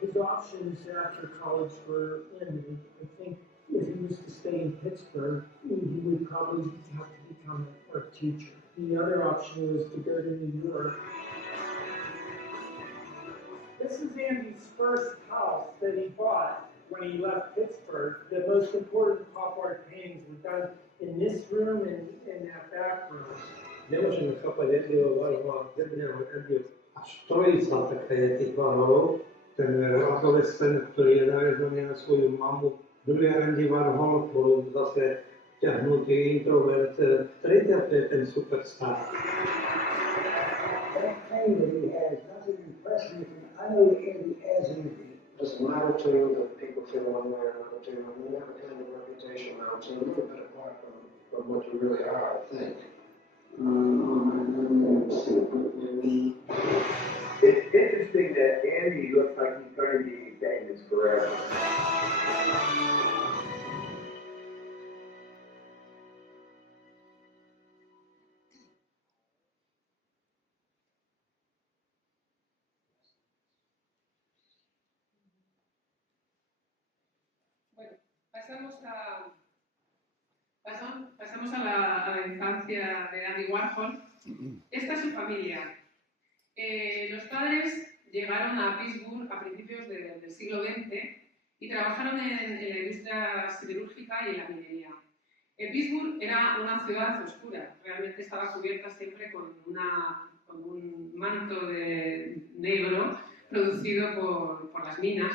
His options after college were limited. I think if he was to stay in Pittsburgh, he would probably have to become an art teacher. The other option was to go to New York. This is Andy's first house that he bought when he left Pittsburgh. The most important pop art paintings were done in this room and in that back room. Не можемо хапати Ендіо Варгола, де б нього Ендіо аж троїця така, який Варгол, ten adolescent, ktorý je navezaný na svoju mamu, druhý Andy Warhol, bol zase ťahnutý introvert, tretia to je ten superstar. That pain that he has doesn't impress me. I know Andy as anything. Doesn't matter to you that people feel one way or another to you. You have a kind of reputation now, it's a little bit apart from what you really are, I think. It's interesting that Andy looks like he's going to be famous forever. Bueno, pasamos a la infancia de Andy Warhol. Esta es su familia. Los padres llegaron a Pittsburgh a principios del siglo XX y trabajaron en la industria siderúrgica y en la minería. Pittsburgh era una ciudad oscura, realmente estaba cubierta siempre con un manto negro producido por las minas.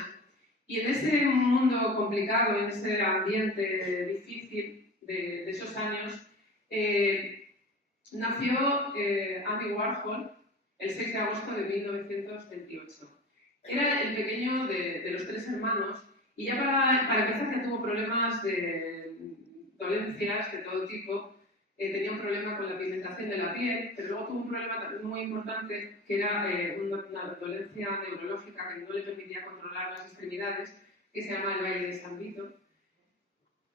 Y en ese mundo complicado, en ese ambiente difícil de esos años, nació Andy Warhol el 6 de agosto de 1928. Era el pequeño de los tres hermanos y ya para empezar ya tuvo problemas de dolencias de todo tipo. Tenía un problema con la pigmentación de la piel, pero luego tuvo un problema muy importante que era una dolencia neurológica que no le permitía controlar las extremidades, que se llama el baile de San Vito.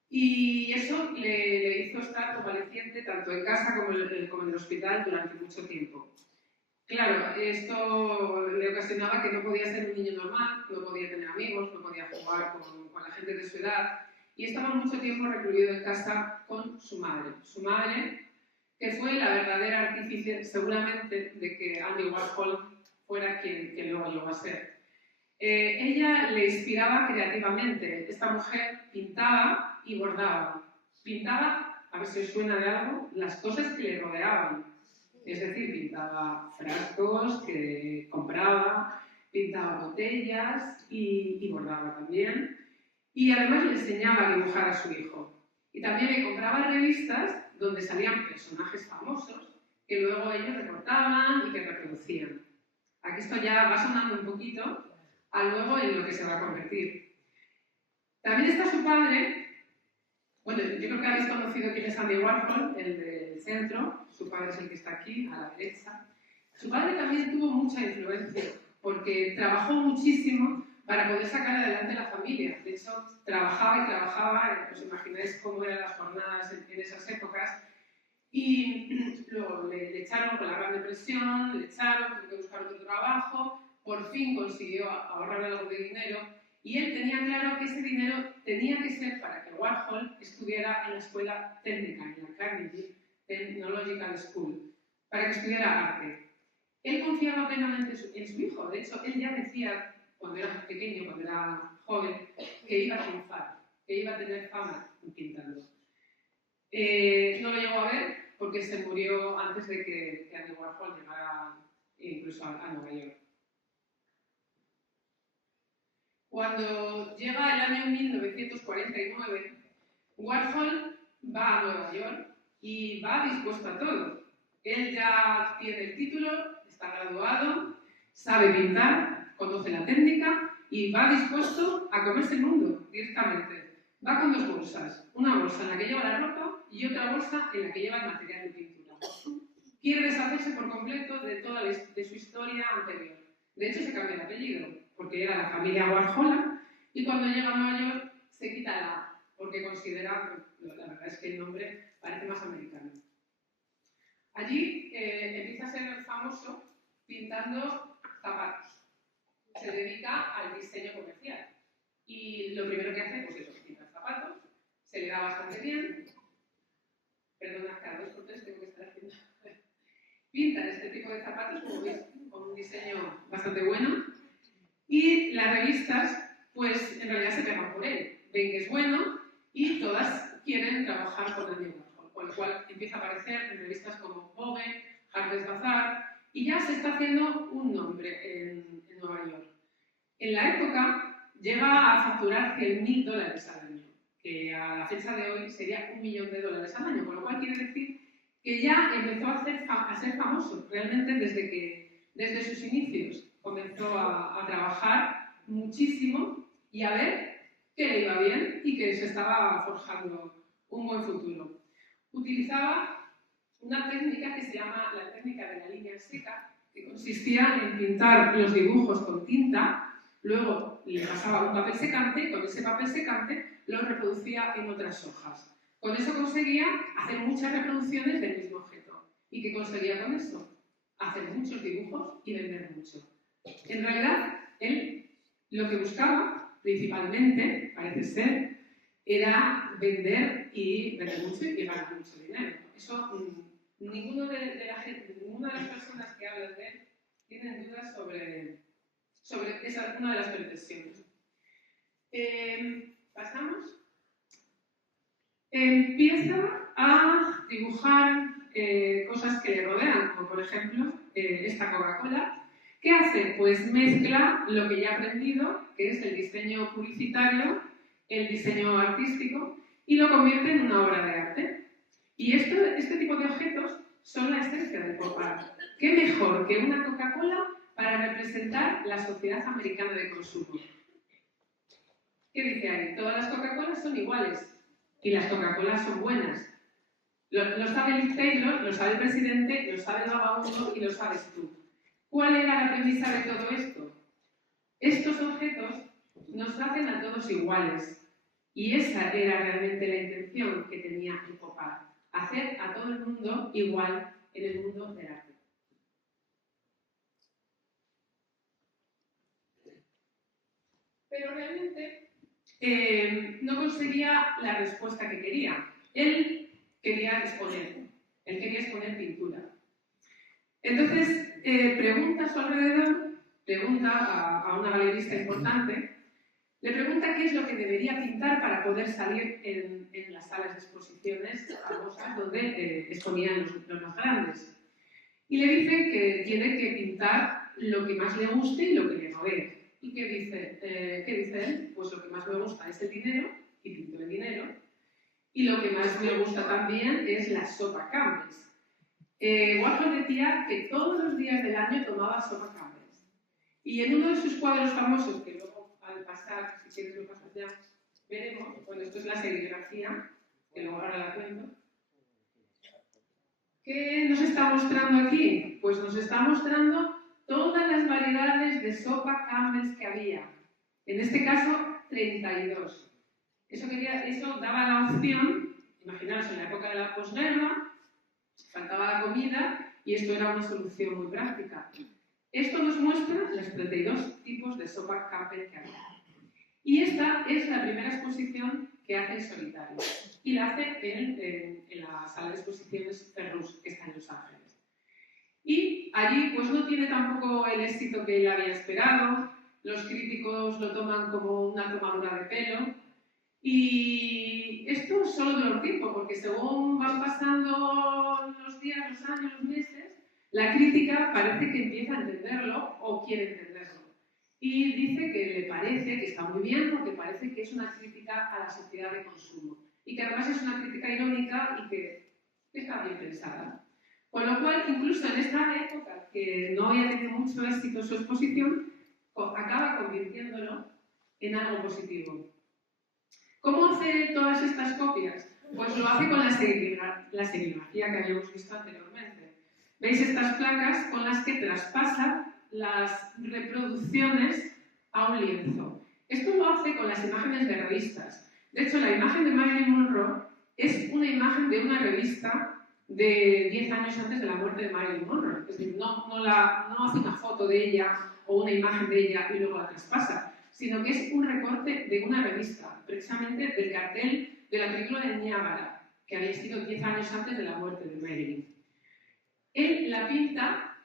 Y eso le hizo estar convaleciente tanto en casa como en el hospital durante mucho tiempo. Claro, esto le ocasionaba que no podía ser un niño normal, no podía tener amigos, no podía jugar con la gente de su edad y estaba mucho tiempo recluido en casa con su madre. Su madre, que fue la verdadera artífice seguramente de que Andy Warhol fuera quien luego llegó a ser. Ella le inspiraba creativamente. Esta mujer pintaba y bordaba. Pintaba, a ver si os suena de algo, las cosas que le rodeaban. Es decir, pintaba frascos que compraba, pintaba botellas y bordaba también. Y además le enseñaba a dibujar a su hijo. Y también le compraba revistas donde salían personajes famosos que luego ellos recortaban y que reproducían. Aquí esto ya va sonando un poquito a luego en lo que se va a convertir. También está su padre. Bueno, yo creo que habéis conocido quién es Andy Warhol, el del centro. Su padre es el que está aquí, a la derecha. Su padre también tuvo mucha influencia, porque trabajó muchísimo para poder sacar adelante la familia. De hecho, trabajaba y trabajaba, os imagináis cómo eran las jornadas en esas épocas. Y luego le echaron con la Gran Depresión, le echaron, tuvo que buscar otro trabajo, por fin consiguió ahorrar algo de dinero. Y él tenía claro que ese dinero tenía que ser para que Warhol estudiara en la escuela técnica, en la Carnegie Technological School, para que estudiara arte. Él confiaba plenamente en su hijo. De hecho, él ya decía, cuando era pequeño, cuando era joven, que iba a triunfar, que iba a tener fama pintando. No lo llegó a ver porque se murió antes de que Andy Warhol llegara incluso a Nueva York. Cuando llega el año 1949, Warhol va a Nueva York y va dispuesto a todo. Él ya tiene el título, está graduado, sabe pintar, conoce la técnica y va dispuesto a comerse el mundo directamente. Va con dos bolsas. Una bolsa en la que lleva la ropa y otra bolsa en la que lleva el material de pintura. Quiere deshacerse por completo de toda de su historia anterior. De hecho, se cambia el apellido, porque era la familia Warhol, y cuando llega a Nueva York se quita la A, porque considera, la verdad es que el nombre parece más americano. Allí empieza a ser famoso pintando zapatos. Se dedica al diseño comercial. Y lo primero que hace, pues eso, pintar zapatos, se le da bastante bien. Perdona, cada 2 por 3 tengo que estar haciendo. Pinta este tipo de zapatos, como veis, con un diseño bastante bueno. Y las revistas, pues en realidad se pegan por él. Ven que es bueno y todas quieren trabajar con Andy Warhol, con lo cual empieza a aparecer en revistas como Vogue, Harper's Bazaar, y ya se está haciendo un nombre en Nueva York. En la época llega a facturar $100.000 al año, que a la fecha de hoy sería $1 millón al año, con lo cual quiere decir que ya empezó a ser famoso realmente desde sus inicios. Comenzó a trabajar muchísimo y a ver que le iba bien y que se estaba forjando un buen futuro. Utilizaba una técnica que se llama la técnica de la línea seca, que consistía en pintar los dibujos con tinta, luego le pasaba un papel secante y con ese papel secante lo reproducía en otras hojas. Con eso conseguía hacer muchas reproducciones del mismo objeto. ¿Y qué conseguía con eso? Hacer muchos dibujos y vender mucho. En realidad, él lo que buscaba, principalmente, parece ser, era vender mucho y ganar mucho dinero. Eso, ninguna de las personas que hablan de él tienen dudas sobre esa, una de las pretensiones. Pasamos. Empieza a dibujar cosas que le rodean, como por ejemplo esta Coca-Cola. ¿Qué hace? Pues mezcla lo que ya ha aprendido, que es el diseño publicitario, el diseño artístico, y lo convierte en una obra de arte. Y este tipo de objetos son la esencia del pop art. ¿Qué mejor que una Coca-Cola para representar la sociedad americana de consumo? ¿Qué dice ahí? Todas las Coca-Colas son iguales y las Coca-Colas son buenas. Lo sabe Liz Taylor, lo sabe el presidente, lo sabe el vagabundo y lo sabes tú. ¿Cuál era la premisa de todo esto? Estos objetos nos hacen a todos iguales. Y esa era realmente la intención que tenía el pop art. Hacer a todo el mundo igual en el mundo del arte. Pero realmente no conseguía la respuesta que quería. Él quería exponer pintura. Entonces, pregunta a su alrededor, pregunta a una galerista importante, le pregunta qué es lo que debería pintar para poder salir en las salas de exposiciones famosas donde exponían los más grandes. Y le dice que tiene que pintar lo que más le guste y lo que le rodee. ¿Y qué dice él? Pues lo que más me gusta es el dinero, y pinto el dinero. Y lo que más me gusta también es la sopa Campbell's. Warhol decía que todos los días del año tomaba sopa Campbell's. Y en uno de sus cuadros famosos, que luego al pasar, si quieres lo pasas ya, veremos, bueno, esto es la serigrafía, que luego ahora la cuento. ¿Qué nos está mostrando aquí? Pues nos está mostrando todas las variedades de sopa Campbell's que había. En este caso, 32. Eso daba la opción, imaginaros en la época de la posguerra, faltaba la comida y esto era una solución muy práctica. Esto nos muestra los 32 tipos de sopa Campbell que había. Y esta es la primera exposición que hace en solitario. Y la hace en la sala de exposiciones Ferrus, que está en Los Ángeles. Y allí pues no tiene tampoco el éxito que él había esperado. Los críticos lo toman como una tomadura de pelo. Y esto solo duró tiempo, porque según van pasando los días, los años, los meses, la crítica parece que empieza a entenderlo o quiere entenderlo. Y dice que le parece que está muy bien porque parece que es una crítica a la sociedad de consumo. Y que además es una crítica irónica y que está bien pensada. Con lo cual, incluso en esta época, que no había tenido mucho éxito su exposición, acaba convirtiéndolo en algo positivo. ¿Cómo hace todas estas copias? Pues lo hace con la serigrafía que habíamos visto anteriormente. ¿Veis estas placas con las que traspasa las reproducciones a un lienzo? Esto lo hace con las imágenes de revistas. De hecho, la imagen de Marilyn Monroe es una imagen de una revista de 10 años antes de la muerte de Marilyn Monroe. Es decir, no hace una foto de ella o una imagen de ella y luego la traspasa, sino que es un recorte de una revista, precisamente del cartel de la película de Niágara, que había sido 10 años antes de la muerte de Marilyn. Él la pinta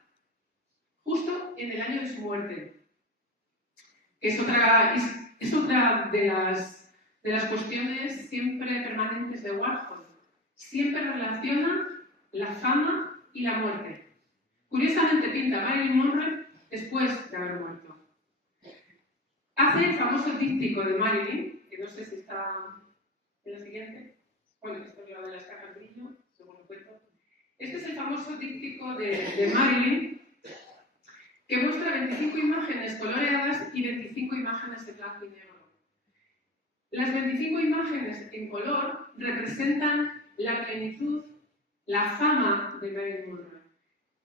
justo en el año de su muerte, que es otra de las cuestiones siempre permanentes de Warhol. Siempre relaciona la fama y la muerte. Curiosamente pinta a Marilyn Monroe después de haber muerto. Hace el famoso díptico de Marilyn, que no sé si está en la siguiente. Bueno, esto es lo de las cajas brillo, según lo cuento. Este es el famoso díptico de Marilyn, que muestra 25 imágenes coloreadas y 25 imágenes de blanco y negro. Las 25 imágenes en color representan la plenitud, la fama de Marilyn Monroe.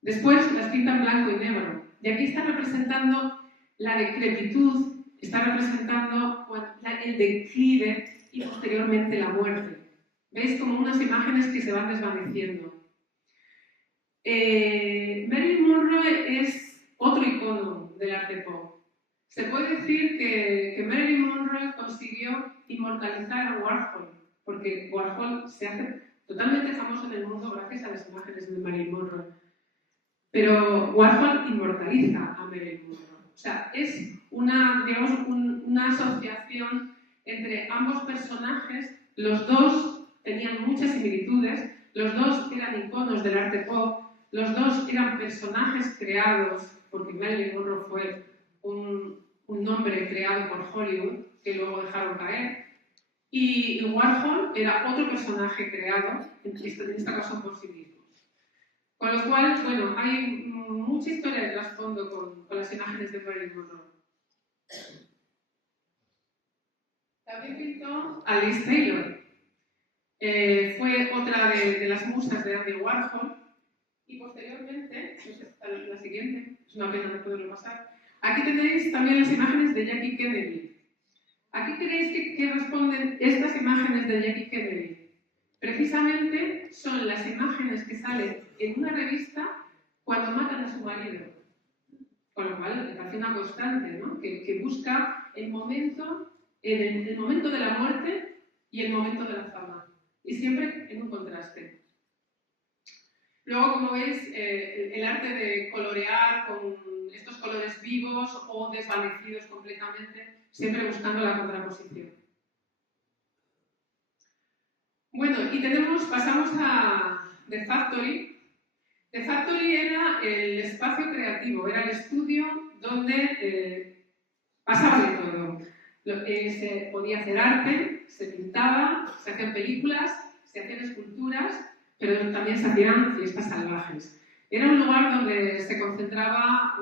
Después las pinta en blanco y negro. Y aquí está representando la decrepitud, está representando el declive y posteriormente la muerte. ¿Veis? Como unas imágenes que se van desvaneciendo. Marilyn Monroe es otro icono del arte pop. Se puede decir que Marilyn Monroe consiguió inmortalizar a Warhol, porque Warhol se hace totalmente famoso en el mundo gracias a las imágenes de Marilyn Monroe. Pero Warhol inmortaliza a Marilyn Monroe. O sea, es una asociación entre ambos personajes. Los dos tenían muchas similitudes, los dos eran iconos del arte pop, los dos eran personajes creados, porque Marilyn Monroe fue un nombre creado por Hollywood, que luego dejaron caer, y Warhol era otro personaje creado, en este caso por sí mismo. Con lo cual, bueno, hay mucha historia de trasfondo con las imágenes de Marilyn Monroe. También pintó a Liz Taylor. Fue otra de las musas de Andy Warhol. Y posteriormente, la siguiente, es una pena no poderlo pasar, aquí tenéis también las imágenes de Jackie Kennedy. Aquí tenéis que responden estas imágenes de Jackie Kennedy. Precisamente son las imágenes que salen en una revista cuando matan a su marido. Con lo cual, me parece una constante, ¿no? Que busca el momento de la muerte y el momento de la fama. Y siempre en un contraste. Luego, como veis, el arte de colorear con estos colores vivos o desvanecidos completamente, siempre buscando la contraposición. Bueno, y pasamos a The Factory. The Factory era el espacio creativo, era el estudio donde pasaba de todo. Se podía hacer arte, se pintaba, se hacían películas, se hacían esculturas, pero también se hacían fiestas salvajes. Era un lugar donde se concentraba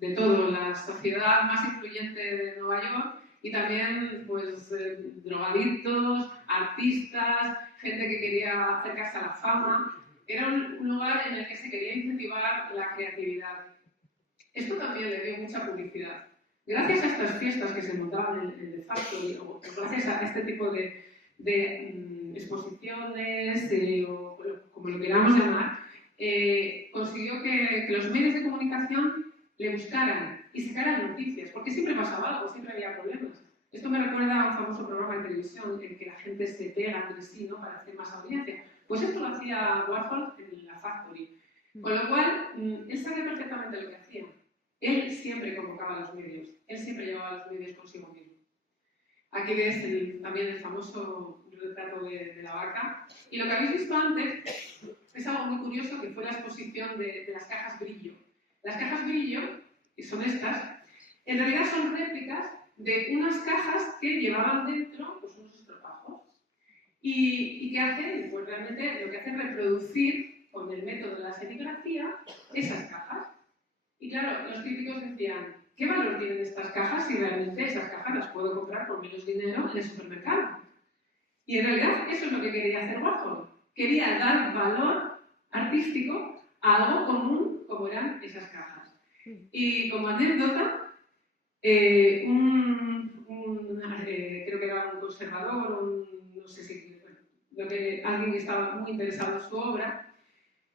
de todo, la sociedad más influyente de Nueva York y también pues, drogadictos, artistas, gente que quería acercarse a la fama. Era un lugar en el que se quería incentivar la creatividad. Esto también le dio mucha publicidad. Gracias a estas fiestas que se montaban en The Factory, o gracias a este tipo de exposiciones, o como lo queramos llamar, consiguió que los medios de comunicación le buscaran y sacaran noticias, porque siempre pasaba algo, siempre había problemas. Esto me recuerda a un famoso programa de televisión en que la gente se pega entre sí, ¿no?, para hacer más audiencia. Pues esto lo hacía Warhol en la Factory. Con lo cual, él sabía perfectamente lo que hacía. Él siempre convocaba a los medios, él siempre llevaba a los medios consigo mismo. Aquí ves también el famoso retrato de la vaca. Y lo que habéis visto antes es algo muy curioso, que fue la exposición de las cajas brillo. Las cajas brillo, que son estas, en realidad son réplicas de unas cajas que llevaban dentro pues, unos estropajos. ¿Y qué hacen? Pues realmente lo que hacen es reproducir con el método de la serigrafía esas cajas. Y claro, los críticos decían, ¿qué valor tienen estas cajas si realmente esas cajas las puedo comprar por menos dinero en el supermercado? Y en realidad eso es lo que quería hacer Warhol. Quería dar valor artístico a algo común como eran esas cajas. Y como anécdota, creo que era un conservador, no sé si, alguien que estaba muy interesado en su obra,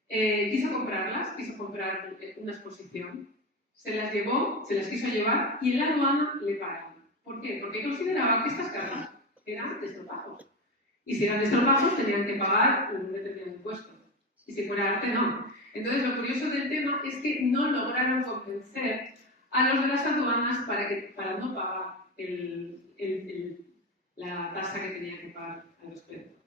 quiso comprarlas, quiso comprar una exposición. Se las quiso llevar y en la aduana le pararon. ¿Por qué? Porque consideraban que estas cajas eran destropajos. Y si eran destropajos tenían que pagar un determinado impuesto. Y si fuera arte, no. Entonces, lo curioso del tema es que no lograron convencer a los de las aduanas para no pagar la tasa que tenían que pagar al respecto.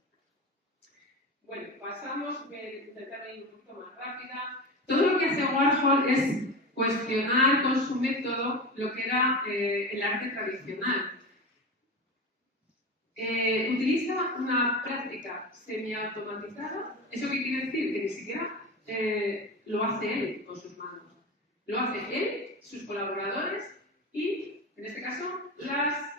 Bueno, pasamos, voy a intentar ir un poquito más rápida. Todo lo que hace Warhol es cuestionar con su método lo que era el arte tradicional. Utiliza una práctica semiautomatizada. ¿Eso qué quiere decir? Que ni siquiera lo hace él con sus manos. Lo hace él, sus colaboradores y, en este caso, la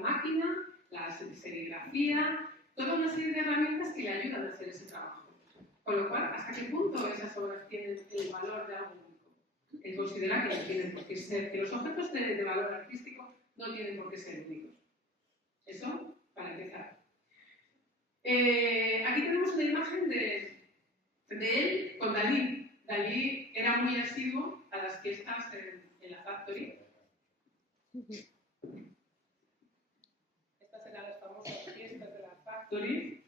máquina, la serigrafía, toda una serie de herramientas que le ayudan a hacer ese trabajo. Con lo cual, ¿hasta qué punto esas obras tienen el valor de algo único? Él considera que no tienen por qué ser, que los objetos de valor artístico no tienen por qué ser únicos. Eso, para empezar. Aquí tenemos una imagen de él con Dalí. Dalí era muy asiduo a las fiestas en la Factory. Estas eran las famosas fiestas de la Factory.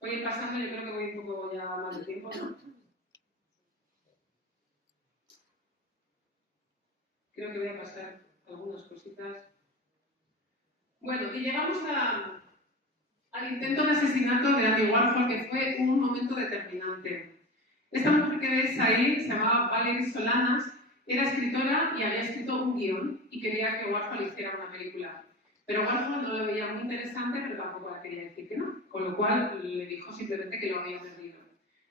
Voy a ir pasando, yo creo que voy un poco ya más de tiempo, ¿no? Creo que voy a pasar algunas cositas. Bueno, y llegamos al intento de asesinato de Andy Warhol, que fue un momento determinante. Esta mujer que ves ahí, se llamaba Valerie Solanas, era escritora y había escrito un guión y quería que Warhol hiciera una película. Pero Warhol no lo veía muy interesante, pero tampoco le quería decir que no, con lo cual le dijo simplemente que lo había perdido.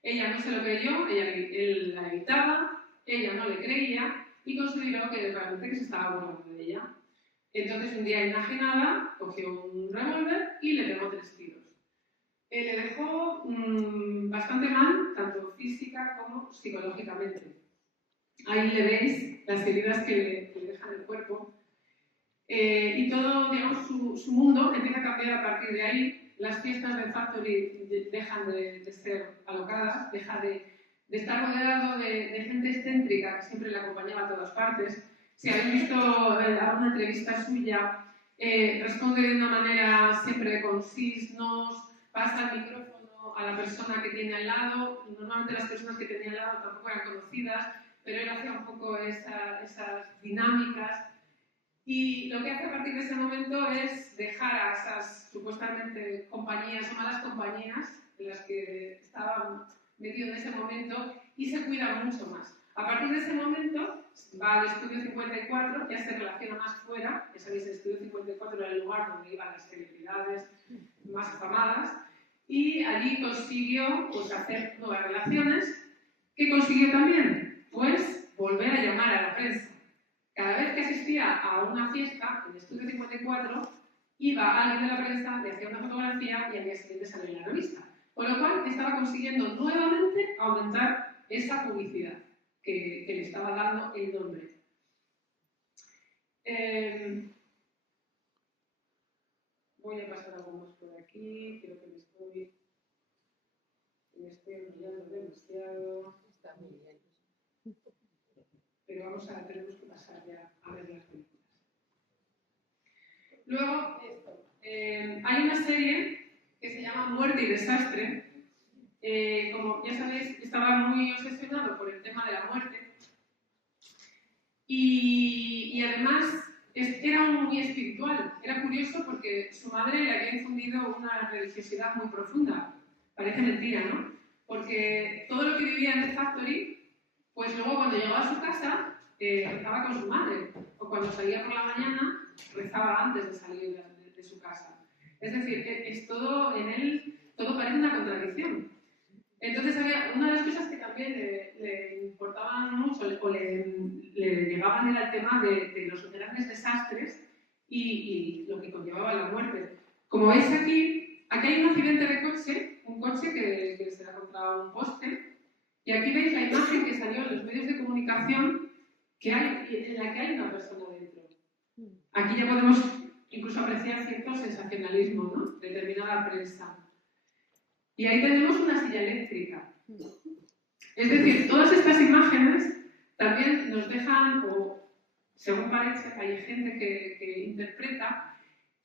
Ella no se lo creyó, él la evitaba, ella no le creía y consideró que realmente que se estaba burlando de ella. Entonces, un día enajenada, cogió un revólver y le pegó 3 tiros. Le dejó bastante mal, tanto física como psicológicamente. Ahí le veis las heridas que le dejan el cuerpo. Y todo, digamos, su mundo empieza a cambiar a partir de ahí. Las fiestas del Factory dejan de ser alocadas, deja de estar rodeado de gente excéntrica que siempre le acompañaba a todas partes. Si habéis visto alguna entrevista suya, responde de una manera siempre con sís, nos, pasa el micrófono a la persona que tiene al lado. Normalmente las personas que tenía al lado tampoco eran conocidas, pero él hacía un poco esas dinámicas. Y lo que hace a partir de ese momento es dejar a esas supuestamente compañías o malas compañías en las que estaban metidos en ese momento y se cuida mucho más. A partir de ese momento va al Estudio 54, ya se relaciona más fuera. Ya sabéis, el Estudio 54 era el lugar donde iban las celebridades más afamadas y allí consiguió pues, hacer nuevas relaciones. ¿Qué consiguió también? Pues volver a llamar a la prensa. Cada vez que asistía a una fiesta en el Estudio 54, iba alguien de la prensa, le hacía una fotografía y al día siguiente salía en la revista. Con lo cual estaba consiguiendo nuevamente aumentar esa publicidad que le estaba dando el nombre. Voy a pasar algo más por aquí, creo que me estoy enrollando demasiado. Está muy bien. Pero tenemos que pasar ya a ver las películas. Luego, hay una serie que se llama Muerte y Desastre. Como ya sabéis, estaba muy obsesionado por el tema de la muerte y además era muy espiritual. Era curioso porque su madre le había infundido una religiosidad muy profunda. Parece mentira, ¿no? Porque todo lo que vivía en The Factory, pues luego cuando llegaba a su casa rezaba con su madre, o cuando salía por la mañana rezaba antes de salir de su casa. Es decir, es todo en él, todo parece una contradicción. Entonces había una de las cosas que también le importaban mucho o le llegaban era el tema de los grandes desastres y lo que conllevaba la muerte. Como veis aquí hay un accidente de coche, un coche que se ha contra un poste, y aquí veis la imagen que salió en los medios de comunicación en la que hay una persona dentro. Aquí ya podemos incluso apreciar cierto sensacionalismo, ¿no?, de determinada prensa. Y ahí tenemos una silla eléctrica. Es decir, todas estas imágenes también nos dejan, o según parece, hay gente que interpreta,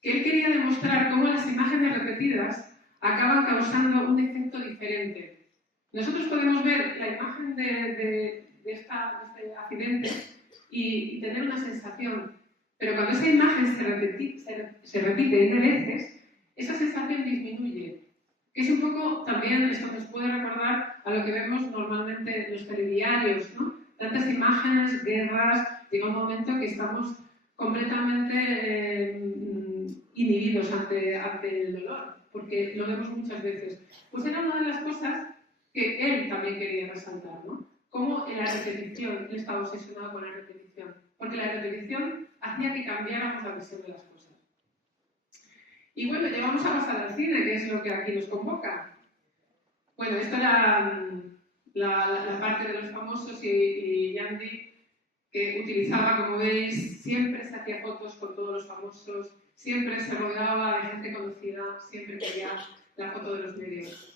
que él quería demostrar cómo las imágenes repetidas acaban causando un efecto diferente. Nosotros podemos ver la imagen de este accidente y tener una sensación, pero cuando esa imagen se repite N veces, esa sensación disminuye. Que es un poco también, esto nos puede recordar a lo que vemos normalmente en los telediarios, ¿no? Tantas imágenes, guerras, llega un momento que estamos completamente inhibidos ante el dolor, porque lo vemos muchas veces. Pues era una de las cosas que él también quería resaltar, ¿no? Cómo en la repetición, él estaba obsesionado con la repetición, porque la repetición hacía que cambiáramos la visión de las cosas. Y bueno, ya vamos a pasar al cine, que es lo que aquí nos convoca. Bueno, esta era la parte de los famosos y Yandy, que utilizaba, como veis, siempre se hacía fotos con todos los famosos, siempre se rodeaba de gente conocida, siempre quería la foto de los medios.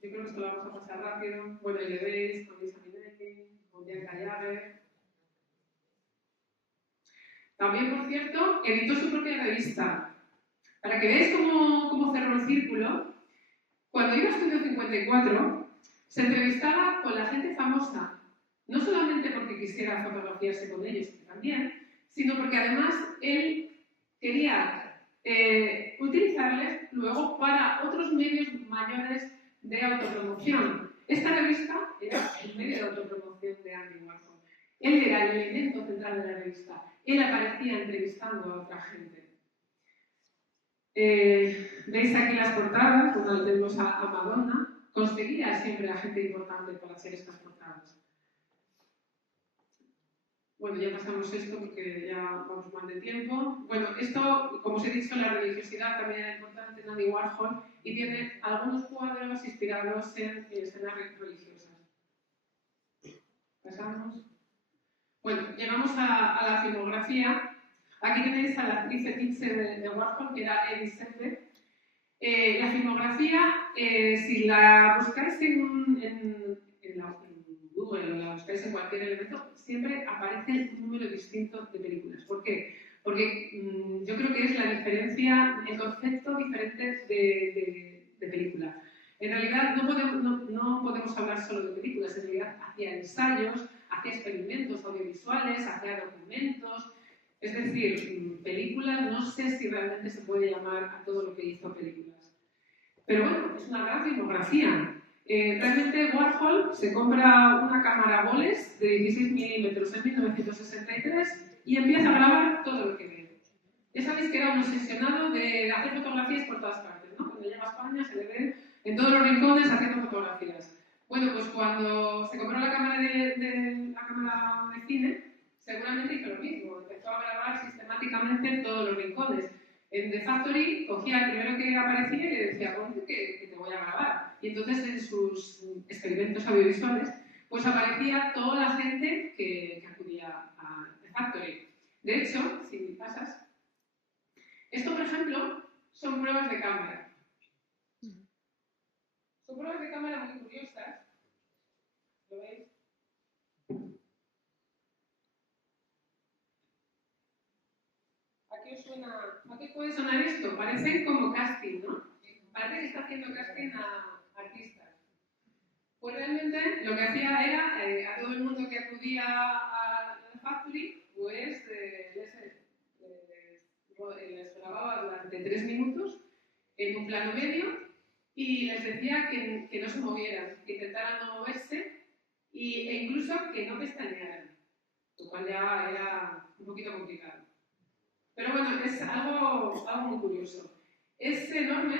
Yo creo que esto lo vamos a pasar rápido. Bueno, y le veis con Lisa Minnelli, con Bianca Jagger. También, por cierto, editó su propia revista. Para que veáis cómo cerró el círculo, cuando iba a Estudio 54, se entrevistaba con la gente famosa, no solamente porque quisiera fotografiarse con ellos, también, sino porque además él quería utilizarles luego para otros medios mayores de autopromoción. Esta revista era el medio de autopromoción de Andy Warhol. Él era el elemento central de la revista. Él aparecía entrevistando a otra gente. Veis aquí las portadas, cuando tenemos a Madonna, conseguía siempre a gente importante para hacer estas portadas. Bueno, ya pasamos esto porque ya vamos mal de tiempo. Bueno, esto, como os he dicho, la religiosidad también era importante en Andy Warhol y tiene algunos cuadros inspirados en escenas religiosas. Pasamos. Bueno, llegamos a la filmografía. Aquí tenéis a la actriz fetiche de Warhol, que era Edith Sedgwick. La filmografía, si la buscáis en Google o la buscáis en cualquier elemento, siempre aparece un número distinto de películas. ¿Por qué? Porque yo creo que es la diferencia, el concepto diferente de película. En realidad no podemos hablar solo de películas, en realidad hacía ensayos, hacía experimentos audiovisuales, hacía documentos. Es decir, películas, no sé si realmente se puede llamar a todo lo que hizo películas. Pero bueno, es una gran filmografía. Realmente Warhol se compra una cámara Boles de 16 milímetros en 1963 y empieza a grabar todo lo que ve. Ya sabéis que era un obsesionado de hacer fotografías por todas partes, ¿no? Cuando llega a España se le ve en todos los rincones haciendo fotografías. Bueno, pues cuando se compró la cámara de cine, seguramente hizo lo mismo, empezó a grabar sistemáticamente en todos los rincones. En The Factory cogía el primero que aparecía y le decía, ponte que te voy a grabar. Y entonces en sus experimentos audiovisuales, pues aparecía toda la gente que acudía a The Factory. De hecho, si pasas, esto por ejemplo son pruebas de cámara. Son pruebas de cámara muy curiosas. ¿Lo veis? ¿A qué puede sonar esto? Parecen como casting, ¿no? Parece que está haciendo casting a artistas. Pues realmente lo que hacía era a todo el mundo que acudía a la Factory, pues les grababa durante 3 minutos en un plano medio y les decía que no se movieran, que intentaran no moverse e incluso que no pestañearan, lo cual ya era un poquito complicado. Pero bueno, es algo muy curioso. Es enorme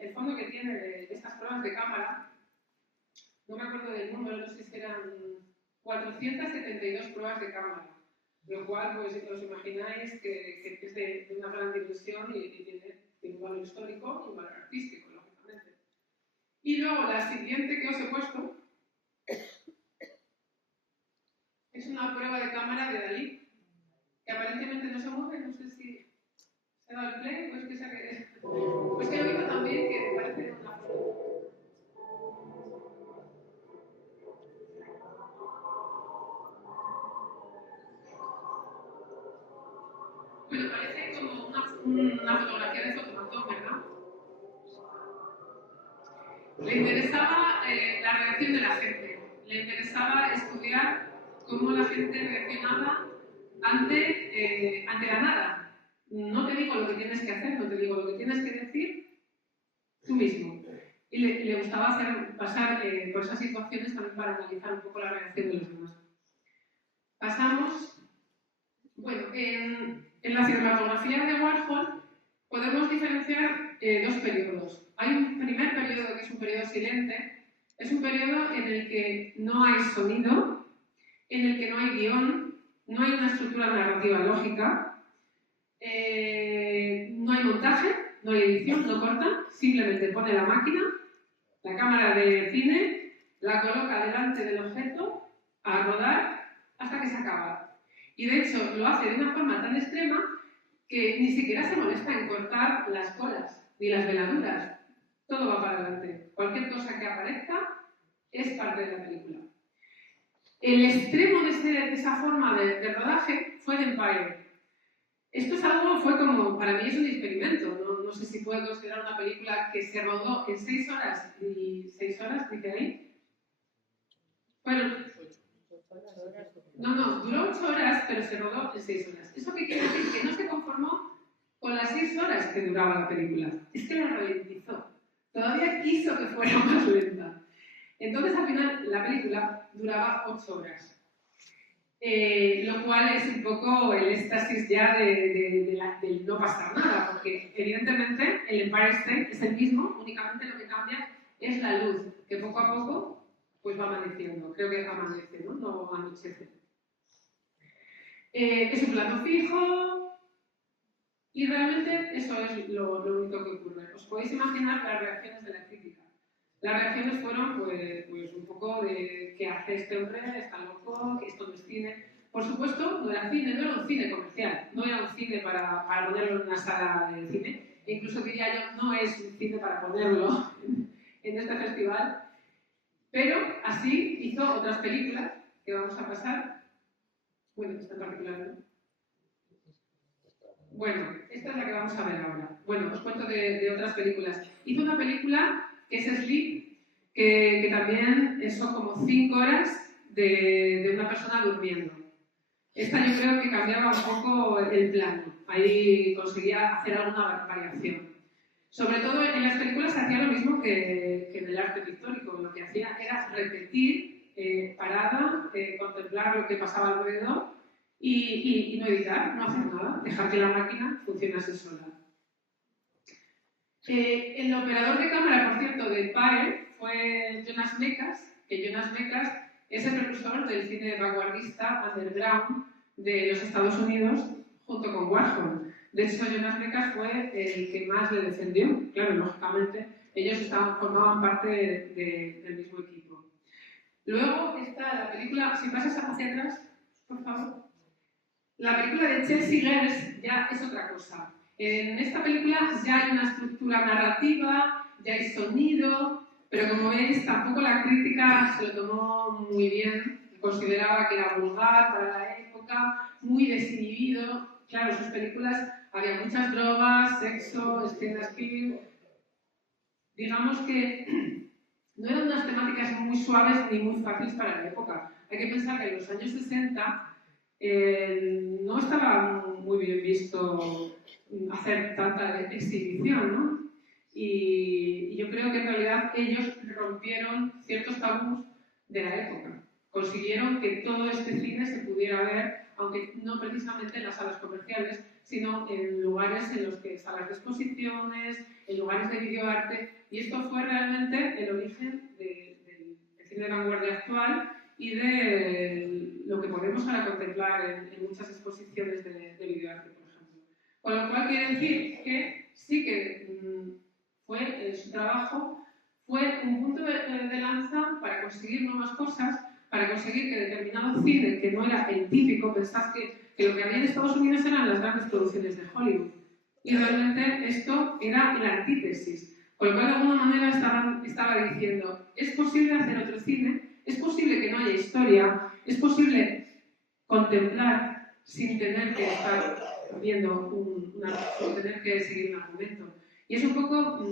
el fondo que tiene de estas pruebas de cámara. No me acuerdo del número, no sé si eran 472 pruebas de cámara. Lo cual, pues, os imagináis que es de una gran dimensión y tiene tiene un valor histórico y un valor artístico, lógicamente. Y luego la siguiente que os he puesto es una prueba de cámara de Dalí, que aparentemente no se mueve, no sé si se ha dado el play o es que se ha quedado. Pues que lo hizo también, que parece una foto. Bueno, parece como una fotografía de fotomatón, ¿verdad? Le interesaba la reacción de la gente, le interesaba estudiar cómo la gente reaccionaba ante la nada. No te digo lo que tienes que hacer, no te digo lo que tienes que decir tú mismo. Y le gustaba pasar por esas situaciones también para analizar un poco la reacción de los demás. Pasamos. Bueno, en la cinematografía de Warhol podemos diferenciar dos periodos. Hay un primer periodo que es un periodo silente, es un periodo en el que no hay sonido, en el que no hay guión, no hay una estructura narrativa lógica, no hay montaje, no hay edición, no corta, simplemente pone la máquina, la cámara de cine, la coloca delante del objeto a rodar hasta que se acaba. Y de hecho lo hace de una forma tan extrema que ni siquiera se molesta en cortar las colas ni las veladuras. Todo va para adelante. Cualquier cosa que aparezca es parte de la película. El extremo de esa forma de rodaje fue The Empire. Esto es algo, fue como, para mí es un experimento. No sé si puede considerar una película que se rodó en 6 horas y 6 horas, dice ahí. Bueno, no, duró 8 horas, pero se rodó en 6 horas. ¿Eso qué quiere decir? Que no se conformó con las 6 horas que duraba la película. Es que la ralentizó. Todavía quiso que fuera más lenta. Entonces, al final, la película duraba 8 horas. Lo cual es un poco el éxtasis ya del no pasar nada, porque evidentemente el Empire State es el mismo, únicamente lo que cambia es la luz, que poco a poco pues va amaneciendo. Creo que amanece, ¿no? No anochece. Es un plano fijo y realmente eso es lo único que ocurre. Os podéis imaginar las reacciones de la crítica. Las reacciones fueron pues un poco de ¿qué hace este hombre? ¿Está loco? ¿Que esto no es cine? Por supuesto, no era cine, no era un cine comercial, no era un cine para ponerlo en una sala de cine. E incluso diría yo, no es un cine para ponerlo en este festival. Pero así hizo otras películas que vamos a pasar. Bueno, esta en particular, ¿no? Bueno, esta es la que vamos a ver ahora. Bueno, os cuento de otras películas. Hizo una película que es Sleep, que también son como 5 horas de una persona durmiendo. Esta yo creo que cambiaba un poco el plano. Ahí conseguía hacer alguna variación. Sobre todo en las películas se hacía lo mismo que en el arte pictórico. Lo que hacía era repetir, parada, contemplar lo que pasaba alrededor y no editar, no hacer nada, dejar que la máquina funcionase sola. El operador de cámara, por cierto, de Empire fue Jonas Mekas, que Jonas Mekas es el precursor del cine vanguardista underground de los Estados Unidos junto con Warhol. De hecho, Jonas Mekas fue el que más le defendió. Claro, lógicamente, ellos formaban parte del mismo equipo. Luego está la película, si pasas hacia atrás, por favor. La película de Chelsea Girls ya es otra cosa. En esta película ya hay una estructura narrativa, ya hay sonido, pero como veis, tampoco la crítica se lo tomó muy bien. Consideraba que era vulgar para la época, muy desinhibido. Claro, en sus películas había muchas drogas, sexo, escenas que... Digamos que no eran unas temáticas muy suaves ni muy fáciles para la época. Hay que pensar que en los años 60 no estaba muy bien visto hacer tanta exhibición, ¿no? Y yo creo que en realidad ellos rompieron ciertos tabús de la época. Consiguieron que todo este cine se pudiera ver, aunque no precisamente en las salas comerciales, sino en lugares en los que salas de exposiciones, en lugares de videoarte, y esto fue realmente el origen del cine de vanguardia actual y de lo que podemos ahora contemplar en muchas exposiciones de videoarte, por ejemplo. Con lo cual quiere decir que sí que fue su trabajo, fue un punto de lanza para conseguir nuevas cosas, para conseguir que determinado cine, que no era el típico, pensad que lo que había en Estados Unidos eran las grandes producciones de Hollywood. Y realmente esto era la antítesis. Con lo cual, de alguna manera, estaba diciendo, es posible hacer otro cine, es posible que no haya historia, es posible contemplar sin tener que estar viendo sin tener que seguir un argumento. Y es un poco,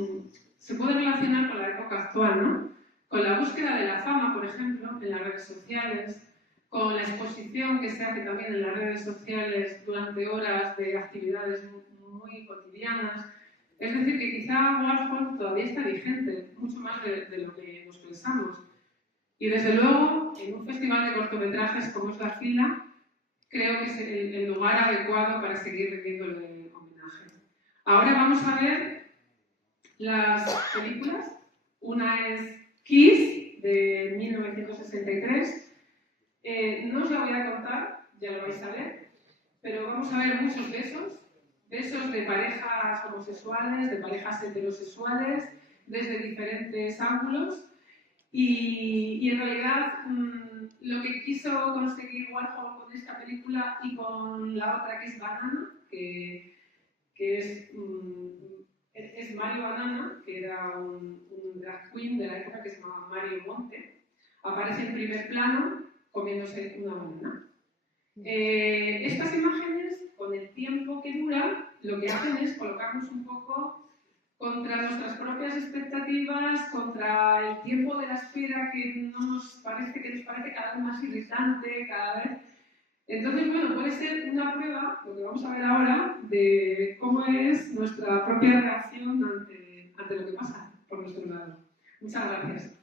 se puede relacionar con la época actual, ¿no? Con la búsqueda de la fama, por ejemplo, en las redes sociales, con la exposición que se hace también en las redes sociales durante horas de actividades muy cotidianas. Es decir, que quizá Warhol todavía está vigente, mucho más de lo que nos pensamos. Y desde luego, en un festival de cortometrajes como es La Fila, creo que es el lugar adecuado para seguir rendiéndole homenaje. Ahora vamos a ver las películas. Una es Kiss, de 1963. No os la voy a contar, ya lo vais a ver, pero vamos a ver muchos besos. Besos de parejas homosexuales, de parejas heterosexuales, desde diferentes ángulos. Y en realidad lo que quiso conseguir Warhol con esta película y con la otra que es Banana, que es Mario Banana, que era un drag queen de la época que se llamaba Mario Monte, aparece en primer plano comiéndose una banana. Estas imágenes, con el tiempo que duran, lo que hacen es colocarnos un poco contra nuestras propias expectativas, contra el tiempo de la espera que nos parece cada vez más irritante, cada vez. Entonces, bueno, puede ser una prueba, lo que vamos a ver ahora, de cómo es nuestra propia reacción ante lo que pasa por nuestro lado. Muchas gracias.